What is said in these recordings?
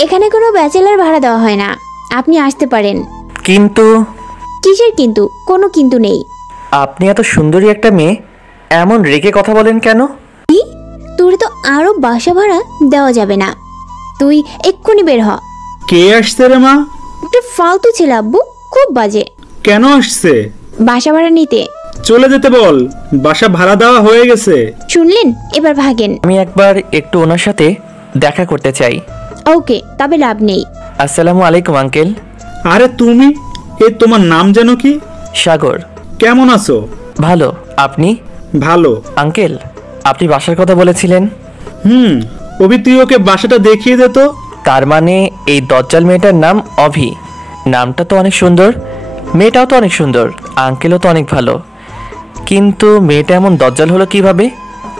এখানে কোনো ব্যাচেলার ভাড়া দেওয়া হয় না, আপনি আসতে পারেন। কিন্তু কিসের কিন্তু? কোনো কিন্তু নেই। আপনি এত সুন্দরী একটা মেয়ে, এমন রেগে কথা বলেন কেন? কি? তোর তো আরো বাসা ভাড়া দেওয়া যাবে না, তুই এক্ষুনি বের হ। কে আসছে রে মা? একটা ফালতু ছেলে আব্বু, খুব বাজে। কেন আসছে? বাসা ভাড়া নিতে। চলে যেতে বল, বাসা ভাড়া দেওয়া হয়ে গেছে। শুনলেন? এবার ভাগেন। আমি একবার একটু ওনার সাথে দেখা করতে চাই। ওকে, তবে লাভ নেই। আসসালামু আলাইকুম আঙ্কেল। আরে তুমি, তোমার নাম যেন কি? সাগর। কেমন আছো? ভালো, আপনি? ভালো। আঙ্কেল, আপনি বাসার কথা বলেছিলেন। অভি, তুই ওকে বাসাটা দেখিয়ে দে তো। তার মানে এই দজ্জাল মেয়েটার নাম অভি? নামটা তো অনেক সুন্দর, মেয়েটাও তো অনেক সুন্দর, আঙ্কেলও তো অনেক ভালো, কিন্তু মেয়েটা এমন দজ্জাল হলো কিভাবে?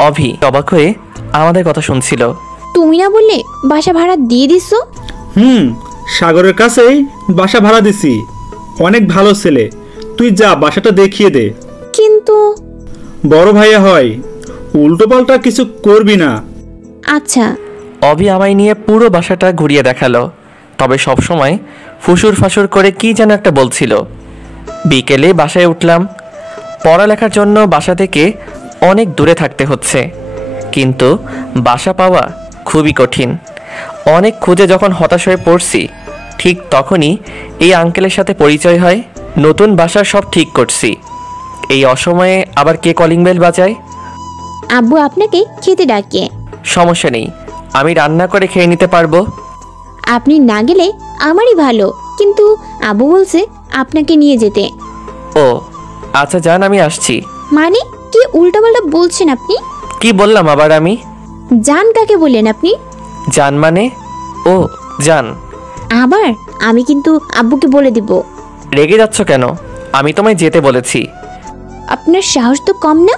অভি অবাক হয়ে আমাদের কথা শুনছিল। তুমি না বললে বাসা ভাড়া দিয়ে দিছ? সাগরের কাছেই বাসা ভাড়া দিছি, অনেক ভালো ছেলে, তুই যা বাসাটা দেখিয়ে দে। কিন্তু বড় ভাইয়া হয়, উল্টো পাল্টা কিছু করবি না। আচ্ছা। অভি আমায় নিয়ে পুরো বাসাটা ঘুরিয়ে দেখালো, তবে সব সময় ফুসুর ফাসুর করে কি যেন একটা বলছিল। বিকেলে বাসায় উঠলাম। পড়ালেখার জন্য বাসা থেকে অনেক দূরে থাকতে হচ্ছে, কিন্তু বাসা পাওয়া খুবই কঠিন। অনেক খুঁজে যখন হতাশ হয়ে পড়ছি, ঠিক তখনই এই আঙ্কেলের সাথে পরিচয় হয়। নতুন বাসা সব ঠিক করছি, এই অসময়ে আবার কে কলিং বেল বাজায়? আব্বু আপনাকে খেতে ডাকে। সমস্যা নেই, আমি রান্না করে খেয়ে নিতে পারবো। আপনি না গেলে আমারই ভালো, কিন্তু আব্বু বলছে আপনাকে নিয়ে যেতে। ও আচ্ছা, যান, আমি আসছি। মানে কি উল্টাপাল্টা বলছেন আপনি? কি বললাম আবার আমি? জান কাকে বললেন আপনি? যান মানে? ও যান। আবার আমি কিন্তু আব্বুকে বলে দিব। রেগে যাচ্ছ কেন? আমি তোমায় যেতে বলেছি। আপনার সাহস তো কম না,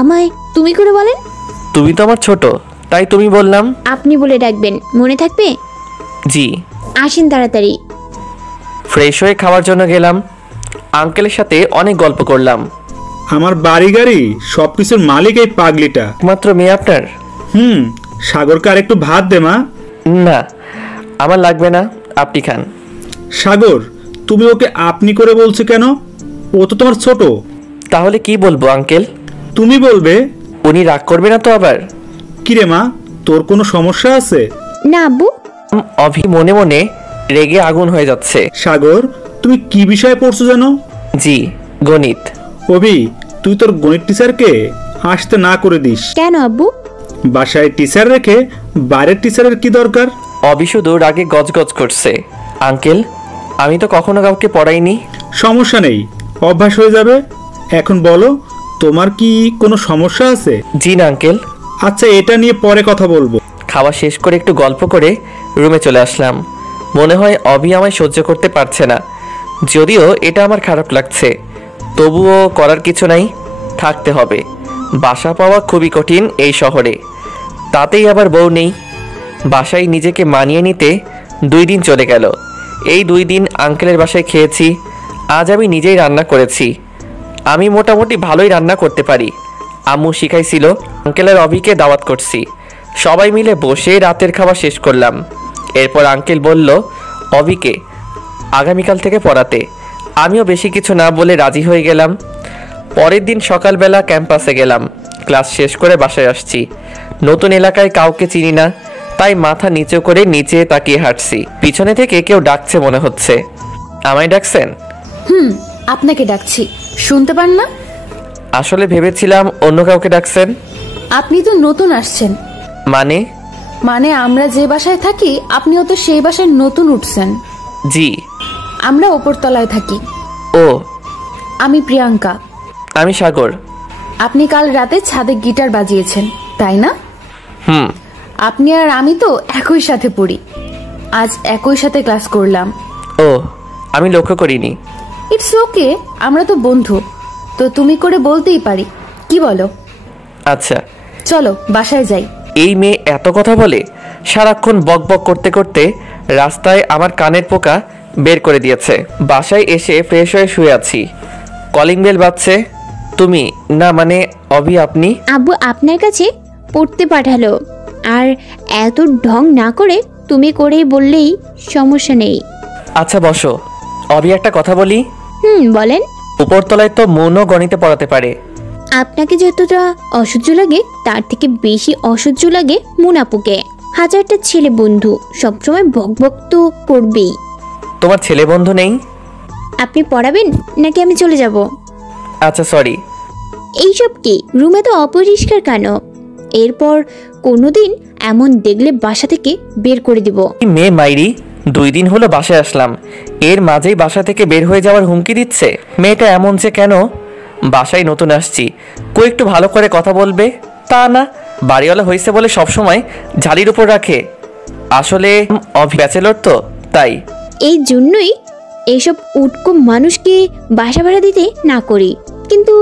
আমায় তুমি করে বলেন। তুমি তো আমার ছোট, তাই তুমি বললাম। আপনি বলে ডাকবেন, মনে থাকবে? জি। আসেন তাড়াতাড়ি। ফ্রেশ হয়ে খাওয়ার জন্য গেলাম। আঙ্কেলের সাথে অনেক গল্প করলাম। আমার বাড়ি গাড়ি সবকিছুর মালিক এই পাগলিটা। একমাত্র মেয়ে আপনার? সাগরকে আর একটু ভাত দে মা। না, আমার লাগবে না, আপনি খান। সাগর, তুমি ওকে আপনি করে বলছো কেন? ও তো তোমার ছোট। তাহলে কি বলবো আঙ্কেল? তুমি বলবে। উনি রাগ করবে না তো আবার? কিরে মা, তোর কোনো সমস্যা আছে? না আব্বু। অভি মনে মনে রেগে আগুন হয়ে যাচ্ছে। সাগর, তুমি কি বিষয়ে পড়ছো জানো? জি, গণিত। অভি, তুই তোর গণিত টিচারকে আসতে না করে দিস। কেন আব্বু? বাসায় টিচার রেখে বাইরের টিচারের কি দরকার? অভি শুধু রাগে গজগজ করছে। আঙ্কেল, আমি তো কখনো কাউকে পড়াইনি। সমস্যা নেই, অভ্যাস হয়ে যাবে। এখন বলো, তোমার কি কোনো সমস্যা আছে? জি না আঙ্কেল। আচ্ছা, এটা নিয়ে পরে কথা বলবো। খাওয়া শেষ করে একটু গল্প করে রুমে চলে আসলাম। মনে হয় অভি আমায় সহ্য করতে পারছে না, যদিও এটা আমার খারাপ লাগছে, তবুও করার কিছু নাই, থাকতে হবে। বাসা পাওয়া খুবই কঠিন এই শহরে, তাতেই আবার বউ নেই। বাসায় নিজেকে মানিয়ে নিতে 2 দিন চলে গেল। এই 2 দিন আঙ্কেলের বাসায় খেয়েছি, আজ আমি নিজেই রান্না করেছি। আমি মোটামুটি ভালোই রান্না করতে পারি, আম্মু শিখাইছিল। আঙ্কেলের অভিকে দাওয়াত করছি, সবাই মিলে বসে রাতের খাওয়া শেষ করলাম। এরপর আঙ্কেল বলল অভিকে আগামীকাল থেকে পড়াতে। আমিও বেশি কিছু না বলে রাজি হয়ে গেলাম। পরের দিন সকালবেলা ক্যাম্পাসে গেলাম, ক্লাস শেষ করে বাসায় আসছি। নতুন এলাকায় কাউকে চিনি না, তাই মাথা নিচু করে নিচে তাকিয়ে হাঁটছি। পিছনে থেকে কেউ ডাকছে মনে হচ্ছে। আমায় ডাকছেন? আপনাকে ডাকছি, শুনতে পান না? আসলে ভেবেছিলাম অন্য কাউকে ডাকছেন। আপনি তো নতুন আসছেন। মানে আমরা যে বাসায় থাকি আপনিও তো সেই বাসায় নতুন উঠছেন। জি। আমরা ওপরতলায় থাকি। ও। আমি প্রিয়াঙ্কা। আমি সাগর। আপনি কাল রাতে ছাদে গিটার বাজিয়েছেন, তাই না? আপনি আর আমি তো একই সাথে পড়ি, আজ একই সাথে ক্লাস করলাম। ও, আমি লক্ষ্য করিনি। ইটস ওকে, আমরা তো বন্ধু, তো তুমি করে বলতেই পারি, কি বলো? আচ্ছা চলো বাসায় যাই। এই মেয়ে এত কথা বলে, সারাক্ষণ বক বক করতে করতে রাস্তায় আমার কানের পোকা বের করে দিয়েছে। বাসায় এসে ফ্রেশ হয়ে শুয়ে আছি, কলিং বেল বাজছে। তুমি না, মানে অভি আপনি? আব্বু আপনার কাছে পড়তে পাঠালো, আর এত ঢং না করে তুমি করেই বললেই সমস্যা নেই। আচ্ছা বসো। অভি, একটা কথা বলি। বলেন। উপরতলায় তো মনও গণিতে পড়াতে পারে। আপনাকে যতটা অসহ্য লাগে তার থেকে বেশি অসহ্য লাগে মুনাপুকে। হাজারটা ছেলে বন্ধু সবসময় বকবক তো করবেই। তোমার ছেলে বন্ধু নেই? আপনি পড়াবেন নাকি আমি চলে যাব? আচ্ছা সরি। এইসব কি? রুমে তো অপরিষ্কার কেন? এরপর কোনোদিন এমন দেখলে বাসা থেকে বের করে দিব। মেয়ে মাইরি, 2 দিন হলো বাসায় আসলাম, এর মাঝেই বাসা থেকে বের হয়ে যাওয়ার হুমকি দিচ্ছে। মেয়েটা এমন যে কেন? বাসায় নতুন আসছি, কই একটু ভালো করে কথা বলবে তা না, বাড়িওয়ালা হয়েছে বলে সবসময় ঝাড়ির উপর রাখে। আসলে ব্যাচেলর তো তাই। এই জন্যই এইসব উটকো মানুষকে বাসা ভাড়া দিতে না করি, কিন্তু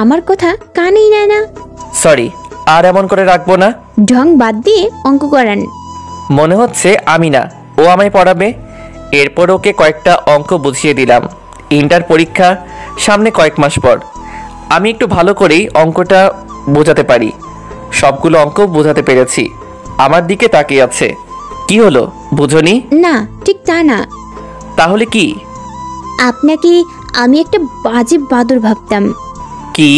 আমার কথা কানেই নেয় না। সরি, আর এমন করে রাখবো না। ঢং বাদ দিয়ে অঙ্ক করান। মনে হচ্ছে আমি না, ও আমায় পড়াবে। এরপর ওকে কয়েকটা অঙ্ক বুঝিয়ে দিলাম। ইন্টার পরীক্ষা সামনে কয়েক মাস পর। আমি একটু ভালো করেই অঙ্কটা বোঝাতে পারি। সবগুলো অঙ্ক বোঝাতে পেরেছি। আমার দিকে তাকিয়ে আছে। কি হলো, বুঝনি? না, ঠিক তা না। তাহলে কি? আপনাকে আমি একটা বাজে বাদর ভাবতাম। কি?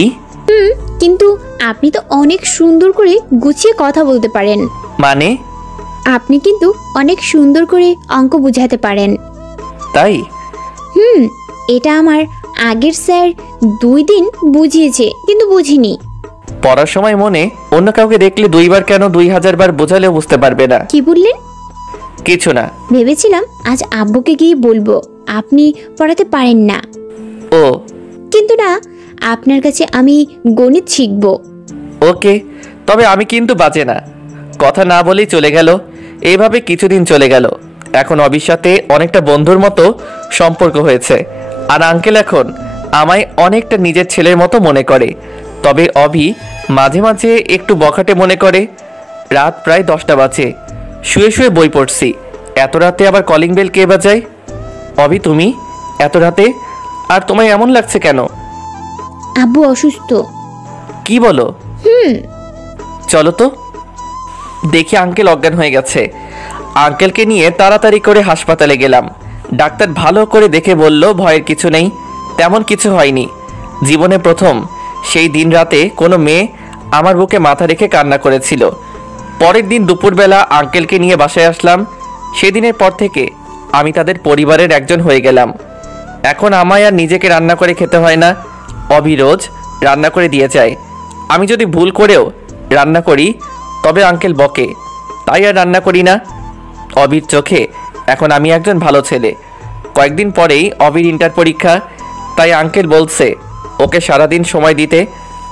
কিন্তু আপনি তো অনেক সুন্দর করে গুছিয়ে কথা বলতে পারেন। মানে? আপনি কিন্তু অনেক সুন্দর করে অঙ্ক বুঝাতে পারেন। তাই? এটা আমার আগের স্যার 2 দিন বুঝিয়েছে, কিন্তু বুঝিনি। পড়ার সময় মনে অন্য কাউকে দেখলে 2 বার কেন 2000 বার বোঝালেও বুঝতে পারবে না। কি বললেন? কিছু না। ভেবেছিলাম আজ আব্বুকে গিয়ে বলবো আপনি পড়াতে পারেন না। ও, কিন্তু না, আপনার কাছে আমি গণিত শিখবো। ওকে, তবে আমি কিন্তু বাজে না। কথা না বলেই চলে গেল। এইভাবে কিছুদিন চলে গেল। এখন অবির সাথে অনেকটা বন্ধুর মতো সম্পর্ক হয়েছে। আর আঙ্কেল এখন আমায় অনেকটা নিজের ছেলের মতো মনে করে। তবে অভি মাঝে মাঝে একটু বখাটে মনে করে। রাত প্রায় 10টা বাজে, শুয়ে শুয়ে বই পড়ছি। এত রাতে আবার কলিং বেল কে বাজায়? অভি, তুমি এত রাতে? আর তোমায় এমন লাগছে কেন? আব্বু অসুস্থ। কি বলো? চলো তো। দেখি আঙ্কেল অজ্ঞান হয়ে গেছে। আঙ্কেলকে নিয়ে তাড়াতাড়ি করে হাসপাতালে গেলাম। ডাক্তার ভালো করে দেখে বলল ভয়ের কিছু নেই, তেমন কিছু হয়নি। জীবনে প্রথম সেই দিন রাতে কোনো মেয়ে আমার বুকে মাথা রেখে কান্না করেছিল। পরের দিন দুপুরবেলা আঙ্কেলকে নিয়ে বাসায় আসলাম। সেদিনের পর থেকে আমি তাদের পরিবারের একজন হয়ে গেলাম। এখন আমায় আর নিজেকে রান্না করে খেতে হয় না, অভি রোজ রান্না করে দিয়ে যায়। আমি যদি ভুল করেও রান্না করি তবে আঙ্কেল বকে, তাই আর রান্না করি না। অভির চোখে এখন আমি একজন ভালো ছেলে। কয়েকদিন পরেই অভির ইন্টার পরীক্ষা, তাই আঙ্কেল বলছে ওকে সারাদিন সময় দিতে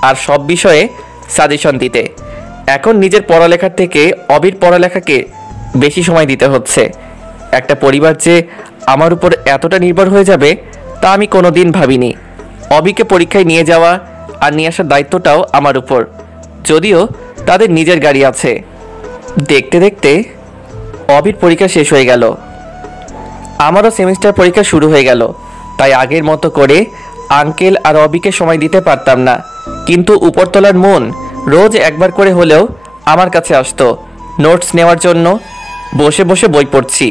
আর সব বিষয়ে সাজেশন দিতে। এখন নিজের পড়ালেখার থেকে অভির পড়ালেখাকে বেশি সময় দিতে হচ্ছে। একটা পরিবার যে আমার উপর এতটা নির্ভর হয়ে যাবে তা আমি কোনো দিন ভাবিনি। অভিকে পরীক্ষায় নিয়ে যাওয়া আর নিয়ে আসার দায়িত্বটাও আমার উপর, যদিও তাদের নিজের গাড়ি আছে। দেখতে দেখতে অভির পরীক্ষা শেষ হয়ে গেল, আমারও সেমিস্টার পরীক্ষা শুরু হয়ে গেল। তাই আগের মতো করে আঙ্কেল আর অভিকে সময় দিতে পারতাম না। কিন্তু উপরতলার মন রোজ একবার করে হলেও আমার কাছে আসতো নোটস নেওয়ার জন্য। বসে বসে বই পড়ছি।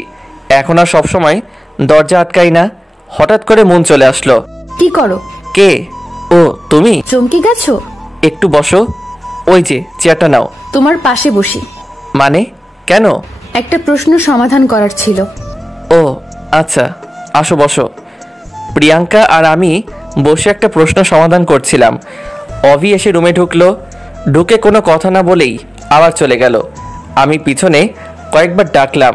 এখন আর সবসময় দরজা আটকাই না। হঠাৎ করে মন চলে আসলো। কি করো? কে? ও তুমি? চমকে গেছো? একটু বসো, ওই যে চেয়ারটা নাও। তোমার পাশে বসি। মানে কেন? একটা প্রশ্ন সমাধান করার ছিল। ও আচ্ছা, আসো বসো। প্রিয়াঙ্কা আর আমি বসে একটা প্রশ্ন সমাধান করছিলাম। অভি এসে রুমে ঢুকলো। ঢুকে কোনো কথা না বলেই আবার চলে গেল। আমি পিছনে কয়েকবার ডাকলাম,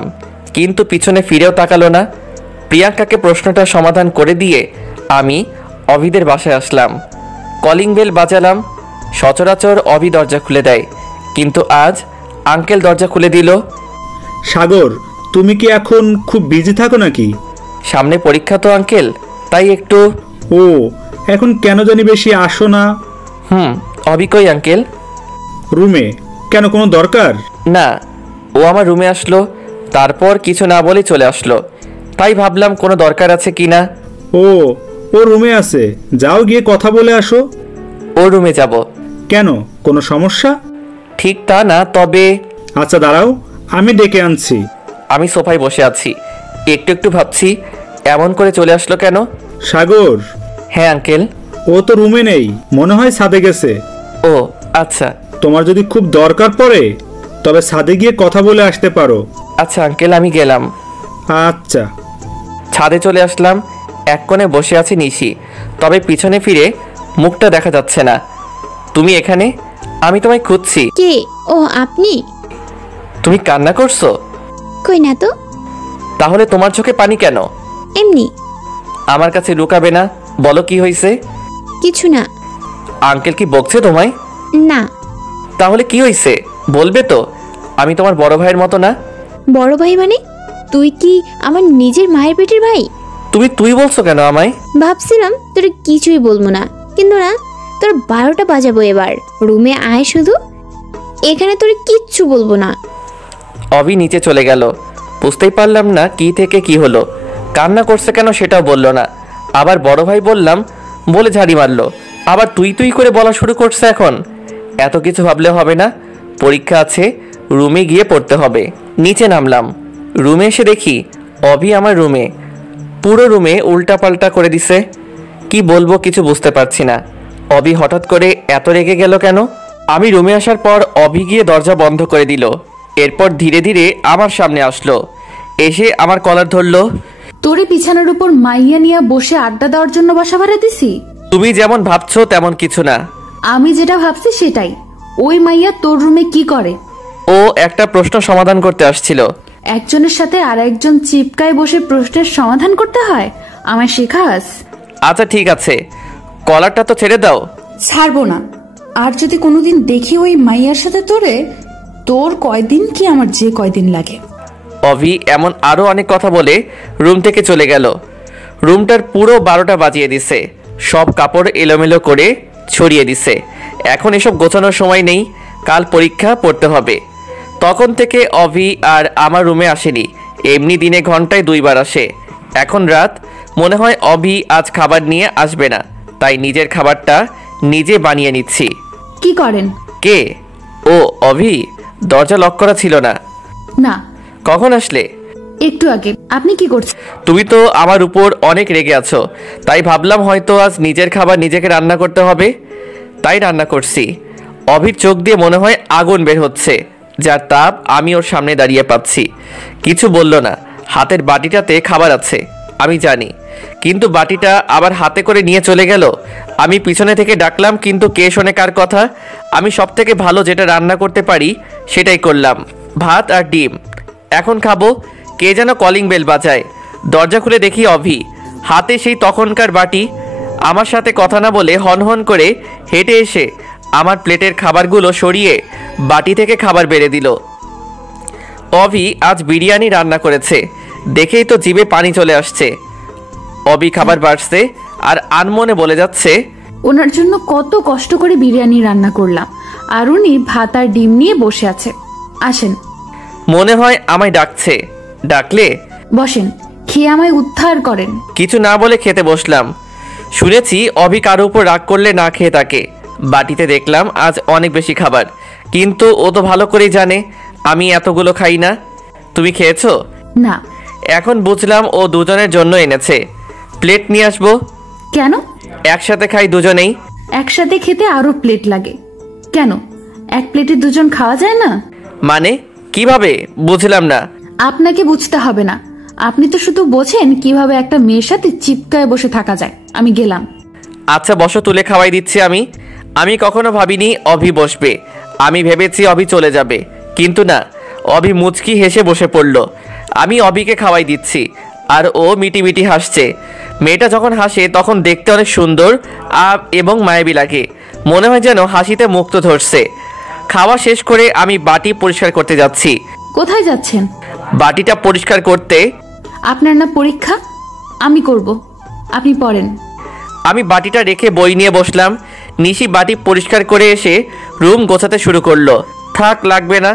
কিন্তু পিছনে ফিরেও তাকালো না। প্রিয়াঙ্কাকে প্রশ্নটা সমাধান করে দিয়ে আমি অভিদের বাসায় আসলাম। Calling bell বাজালাম। সচরাচর অভি দরজা খুলে দেয়, কিন্তু আজ আঙ্কেল দরজা খুলে দিল। সাগর, তুমি কি এখন খুব বিজি থাকো নাকি? সামনে পরীক্ষা তো আঙ্কেল, তাই একটু। ও, এখন কেন জানি বেশি আসো না? অভি কই আঙ্কেল? রুমে। কেন, কোনো দরকার? না, ও আমার রুমে আসলো, তারপর কিছু না বলে চলে আসলো। তাই ভাবলাম কোনো দরকার আছে কি না। ও, ও রুমে আছে, যাও গিয়ে কথা বলে আসো। ও রুমে যাব? কেন, কোনো সমস্যা? ঠিক তা না, তবে। আচ্ছা দাঁড়াও, আমি ডেকে আনছি। আমি সোফায় বসে আছি, একটু একটু ভাবছি এমন করে চলে আসলো কেন। সাগর, হ্যাঁ আঙ্কেল। ও তো রুমে নেই, মনে হয় ছাদে গেছে। ও আচ্ছা। তোমার যদি খুব দরকার পড়ে তবে ছাদে গিয়ে কথা বলে আসতে পারো। আচ্ছা আঙ্কেল, আমি গেলাম। আচ্ছা। ছাদে চলে আসলাম। এক কোণে বসে আছে নিশি, তবে পিছনে ফিরে মুখটা দেখা যাচ্ছে না। তুমি এখানে? আমি তোমায় খুঁজছি। কে? ও আপনি? তুমি কান্না করছো? কই না তো। তাহলে তোমার চোখে পানি কেন? এমনি। আমার কাছে লুকাবে না, বলো কি হয়েছে? কিছু না। আঙ্কেল কি বকছে তোমায়? না। তাহলে কি হয়েছে বলবে তো? আমি তোমার বড় ভাইয়ের মতো না। বড় ভাই মানে? তুই কি আমার নিজের মায়ের পেটের ভাই? তুমি তুই বলছো কেন আমায়? ভাবছিলাম তোর কিছুই বলবো না, কিন্তু না, তোর 12টা বাজাবো এবার। রুমে আয় শুধু, এখানে তোর কিচ্ছু বলবো না। অভি নিচে চলে গেল। বুঝতেই পারলাম না কি থেকে কি হলো। কান্না করছে কেন সেটাও বললো না। আবার বড় ভাই বললাম বলে ঝাড়ি মারলো। আবার তুই তুই করে বলা শুরু করছে এখন। এত কিছু ভাবলে হবে না, পরীক্ষা আছে, রুমে গিয়ে পড়তে হবে। নিচে নামলাম। রুমে এসে দেখি অভি আমার রুমে, পুরো রুমে উল্টাপাল্টা করে দিছে। কি বলবো কিছু বুঝতে পারছি না। অভি হঠাৎ করে এত রেগে গেল কেন? আমি রুমে আসার পর অভি গিয়ে দরজা বন্ধ করে দিল। এরপর ধীরে ধীরে আমার সামনে আসলো, এসে আমার কলার ধরলো। তোরে বিছানার উপর মাইয়া নিয়ে বসে আড্ডা দেওয়ার জন্য বাসা ভাড়া দিছি? তুমি যেমন ভাবছো তেমন কিছু না। আমি যেটা ভাবছি সেটাই। ওই মাইয়া তোর রুমে কি করে? ও একটা প্রশ্ন সমাধান করতে আসছিল। একজনের সাথে আর একজন চিপকায় বসে প্রশ্নের সমাধান করতে হয়? আমায় শেখাস? আচ্ছা ঠিক আছে, কলারটা তো ছেড়ে দাও। ছাড়বো না। আর যদি কোনোদিন দেখি ওই মাইয়ার সাথে তোরে, তোর কয়দিন কি আমার যে কয়দিন লাগে। অভি এমন আরো অনেক কথা বলে রুম থেকে চলে গেল। রুমটার পুরো 12টা বাজিয়ে দিছে। সব কাপড় এলোমেলো করে ছড়িয়ে দিছে। এখন এসব গোছানোর সময় নেই, কাল পরীক্ষা পড়তে হবে। তখন থেকে অভি আর আমার রুমে আসেনি। এমনি দিনে ঘন্টায় 2 বার আসে। এখন রাত, মনে হয় অভি আজ খাবার নিয়ে আসবে না, তাই নিজের খাবারটা নিজে বানিয়ে নিচ্ছি। কি করেন? কে? ও অভি, দরজা লক করা ছিল না। না। কখন আসলে? একটু আগে। আপনি কি করছেন? তুমি তো আমার উপর অনেক রেগে আছো, তাই ভাবলাম হয়তো আজ নিজের খাবার নিজেকে রান্না করতে হবে, তাই রান্না করছি। অভির চোখ দিয়ে মনে হয় আগুন বের হচ্ছে, যার তাপ আমি ওর সামনে দাঁড়িয়ে পাচ্ছি। কিছু বলল না। হাতের বাটিটাতে খাবার আছে আমি জানি, কিন্তু বাটিটা আবার হাতে করে নিয়ে চলে গেল। আমি পিছনে থেকে ডাকলাম, কিন্তু কে শোনে কার কথা। আমি সব থেকে ভালো যেটা রান্না করতে পারি সেটাই করলাম, ভাত আর ডিম। এখন খাবো। কে যেন কলিং বেল বাজায়। দরজা খুলে দেখি অভি, হাতে সেই তখনকার বাটি। আমার সাথে কথা না বলে হনহন করে হেঁটে এসে আমার প্লেটের খাবারগুলো সরিয়ে বাটি থেকে খাবার বেড়ে দিল। অভি আজ বিরিয়ানি রান্না করেছে, দেখেই তো জিভে পানি চলে আসছে। অভি খাবার বাড়ছে আর আনমনে বলে যাচ্ছে, ওনার জন্য কত কষ্ট করে বিরিয়ানি রান্না করলাম, আর উনি ভাত আর ডিম নিয়ে বসে আছে। আসেন। মনে হয় আমায় ডাকছে। ডাকলে? বসেন, খেয়ে আমায় উদ্ধার করেন। কিছু না বলে খেতে বসলাম। শুনেছি অভি কারো উপর রাগ করলে না খেয়ে থাকে। বাটিতে দেখলাম আজ অনেক বেশি খাবার, কিন্তু ও তো ভালো করেই জানে আমি এতগুলো খাই না। তুমি খেয়েছো? না। এখন বুঝলাম ও দুজনের জন্য এনেছে। প্লেট নিয়ে আসবো? কেন? একসাথে খাই দুজনেই। একসাথে খেতে আরো প্লেট লাগে কেন? এক প্লেটে দুজন খাওয়া যায় না? মানে কিভাবে বুঝলাম না। আপনাকে বুঝতে হবে না, আপনি তো শুধু বোঝেন কিভাবে একটা মেয়ের সাথে চিপকায় বসে থাকা যায়। আমি গেলাম। আচ্ছা বসো, তুলে খাওয়াই দিচ্ছি আমি। আমি কখনো ভাবিনি অভি বসবে। আমি ভেবেছি অভি চলে যাবে, কিন্তু না, অভি মুচকি হেসে বসে পড়ল। আমি অভিকে খাওয়াই দিচ্ছি আর ও মিটি মিটি হাসছে। মেয়েটা যখন হাসে তখন দেখতে অনেক সুন্দর এবং মায়াবী লাগে। মনে হয় যেন হাসিতে মুক্ত ধরছে। খাওয়া শেষ করে আমি বাটি পরিষ্কার করতে যাচ্ছি। কোথায় যাচ্ছেন? বাটিটা পরিষ্কার করতে। আপনার না পরীক্ষা? আমি করব, আপনি পড়েন। আমি বাটিটা রেখে বই নিয়ে বসলাম। নিশি বাটি পরিষ্কার করে এসে রুম গোছাতে শুরু করলো। থাক, লাগবে না,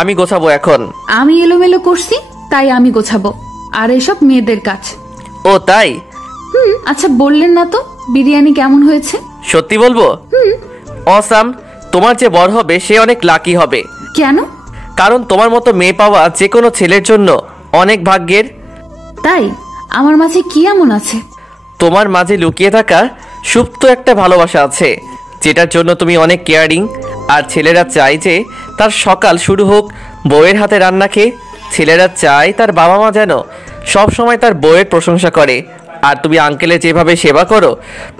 আমি গোছাবো এখন। আমি এলোমেলো করছি তাই আমি গোছাবো, আর এসব মেয়েদের কাজ। ও তাই? আচ্ছা বললেন না তো বিরিয়ানি কেমন হয়েছে? সত্যি বলবো? অসাম। তোমার যে বর হবে সে অনেক লাকি হবে। কেন? কারণ তোমার মতো মেয়ে পাওয়া যে কোনো ছেলের জন্য অনেক ভাগ্যের। তাই আমার মাঝে কি এমন আছে? তোমার মাঝে লুকিয়ে থাকা সুপ্ত একটা ভালোবাসা আছে, যেটার জন্য তুমি অনেক কেয়ারিং। আর ছেলেরা চায় যে তার সকাল শুরু হোক বউয়ের হাতে রান্না খেয়ে। ছেলেরা চায় তার বাবা মা যেন সব সময় তার বউয়ের প্রশংসা করে। আর তুমি আঙ্কেলের যেভাবে সেবা করো,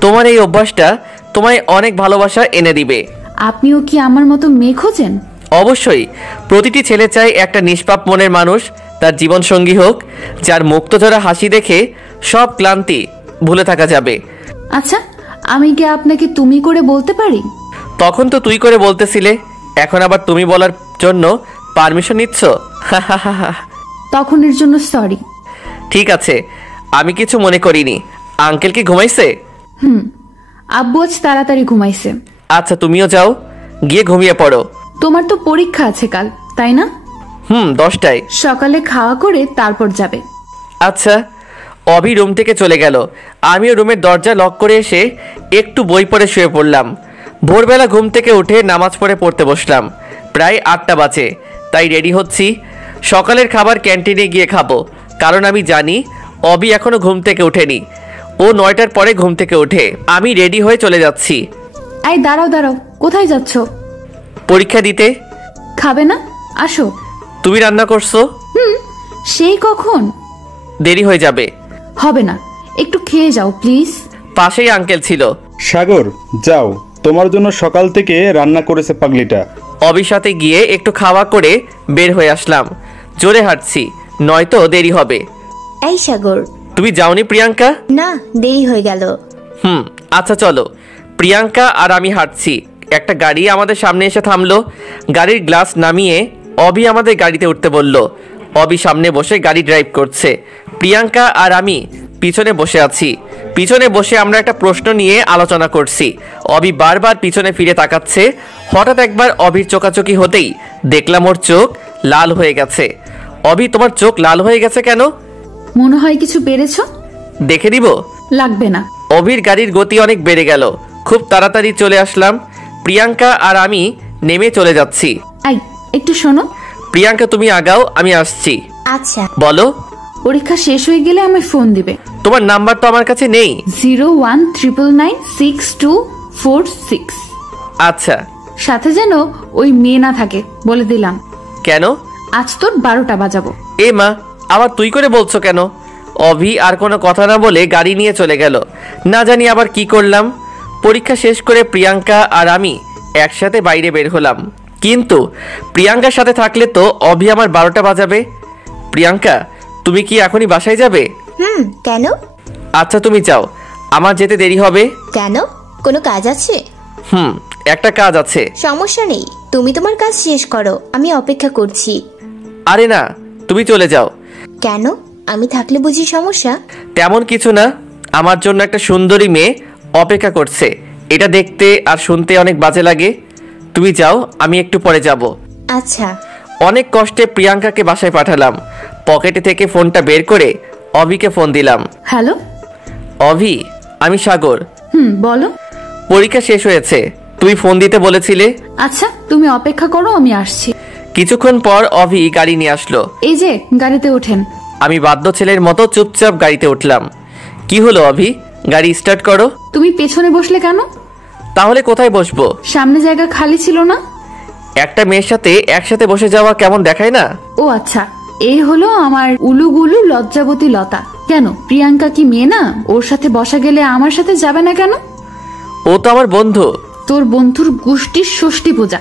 তোমার এই অভ্যাসটা তোমায় অনেক ভালোবাসা এনে দিবে। আপনিও কি আমার মতো মেয়ে খোঁজেন? অবশ্যই, প্রতিটি ছেলে চায় একটা নিষ্পাপ মনের মানুষ তার জীবনসঙ্গী হোক, যার মুক্তঝরা হাসি দেখে সব ক্লান্তি ভুলে থাকা যাবে। আচ্ছা, আমি কি আপনাকে তুমি করে বলতে পারি? তখন তো তুই করে বলতেছিলে, এখন আবার তুমি বলার জন্য পারমিশন নিচ্ছ? তখনের জন্য সরি। ঠিক আছে, আমি কিছু মনে করিনি। আঙ্কেল কি ঘুমাইছে? আব্বু আজ তাড়াতাড়ি ঘুমাইছে। আচ্ছা, তুমিও যাও, গিয়ে ঘুমিয়ে পড়ো। তোমার তো পরীক্ষা আছে কাল, তাই না? 10টায়। সকালে খাওয়া করে তারপর যাবে। আচ্ছা। অভি রুম থেকে চলে গেল। আমিও রুমের দরজা লক করে এসে একটু বই পড়ে শুয়ে পড়লাম। ভোরবেলা ঘুম থেকে উঠে নামাজ পড়তে বসলাম। প্রায় 8টা বাজে, তাই রেডি হচ্ছি। সকালের খাবার ক্যান্টিনে গিয়ে খাবো, কারণ আমি জানি অভি এখনো ঘুম থেকে ওঠেনি। ও 9টার পরে ঘুম থেকে ওঠে। আমি রেডি হয়ে চলে যাচ্ছি। এই দাঁড়াও দাঁড়াও, কোথায় যাচ্ছ? পরীক্ষা দিতে। খাবে না? আসো। তুমি রান্না করছো? সেই কখন? দেরি হয়ে যাবে। হবে না, একটু খেয়ে যাও প্লিজ। পাশেই আঙ্কেল ছিল। সাগর, যাও, তোমার জন্য সকাল থেকে রান্না করেছে পাগলিটা। অবির সাথে গিয়ে একটু খাওয়া করে বের হয়ে আসলাম। জোরে হাঁটছি, নয়তো দেরি হবে। এই সাগর, তুমি যাওনি প্রিয়াঙ্কা? না, দেরি হয়ে গেল। আচ্ছা চলো। প্রিয়াঙ্কা আর আমি হাঁটছি। একটা গাড়ি আমাদের সামনে এসে থামলো। গাড়ির গ্লাস নামিয়ে অভি আমাদের গাড়িতে উঠতে বলল। অভি সামনে বসে গাড়ি ড্রাইভ করছে, প্রিয়াঙ্কা আর আমি পিছনে বসে আছি। পিছনে বসে আমরা একটা প্রশ্ন নিয়ে আলোচনা করছি। অভি বারবার পিছনে ফিরে তাকাচ্ছে। হঠাৎ একবার অভির চোখাচোখি হতেই দেখলাম ওর চোখ লাল হয়ে গেছে। অভি, তোমার চোখ লাল হয়ে গেছে কেন? মনে হয় কিছু পেরেছো? দেখে দিব? লাগবে না। অভির গাড়ির গতি অনেক বেড়ে গেল। খুব তাড়াতাড়ি চলে আসলাম। প্রিয়াঙ্কা আর আমি নেমে চলে যাচ্ছি। এই, একটু শোনো। প্রিয়াঙ্কা, তুমি আগাও, আমি আসছি। আচ্ছা। বলো। পরীক্ষা শেষ হয়ে গেলে আমায় ফোন দিবে। তোমার নাম্বার তো আমার কাছে নেই। 019996246। আচ্ছা। সাথে যেন ওই মেয়ে না থাকে, বলে দিলাম। কেন? আজ তোর 12টা বাজাবো। এ মা, আবার তুই করে বলছো কেন? অভি আর কোনো কথা না বলে গাড়ি নিয়ে চলে গেল। না জানি আবার কি করলাম। পরীক্ষা শেষ করে প্রিয়াঙ্কা আর আমি একসাথে বাইরে বের হলাম। কিন্তু প্রিয়াঙ্কার সাথে থাকলে তো অভি আমার 12টা বাজাবে। প্রিয়াঙ্কা, তুমি কি এখনই বাসায় যাবে? কেন? আচ্ছা, তুমি যাও, আমার যেতে দেরি হবে। কেন? কোনো কাজ আছে? একটা কাজ আছে। সমস্যা নেই, তুমি তোমার কাজ শেষ করো, আমি অপেক্ষা করছি। আরে না, তুমি চলে যাও। কেন? আমি থাকলে বুঝি সমস্যা? তেমন কিছু না, আমার জন্য একটা সুন্দরী মেয়ে অপেক্ষা করছে। এটা দেখতে আর শুনতে অনেক বাজে লাগে। তুমি যাও, আমি একটু পরে যাব। আচ্ছা। অনেক কষ্টে প্রিয়াঙ্কাকে বাসায় পাঠালাম। পকেটে থেকে ফোনটা বের করে অভিকে ফোন দিলাম। হ্যালো। অভি, আমি সাগর। বলো। পরীক্ষা শেষ হয়েছে, তুমি ফোন দিতে বলেছিলে। আচ্ছা, তুমি অপেক্ষা করো, আমি আসছি। কিছুক্ষণ পর অভি গাড়ি নিয়ে আসলো। এই যে, গাড়িতে ওঠেন। আমি বাধ্য ছেলের মতো চুপচাপ গাড়িতে উঠলাম। কি হলো অভি, গাড়ি স্টার্ট করো। তুমি পেছনে বসলে কেন? তাহলে কোথায় বসবো? সামনে জায়গা খালি ছিল না? একটা মেয়ের সাথে একসাথে বসে যাওয়া কেমন দেখায় না? ও আচ্ছা, এই হলো আমার উলুগুলু লজ্জাবতী লতা। কেন, প্রিয়াঙ্কা কি মেয়ে না? ওর সাথে বসা গেলে আমার সাথে যাবে না কেন? ও তো আমার বন্ধু। তোর বন্ধুর গোষ্ঠীর ষষ্ঠী পূজা।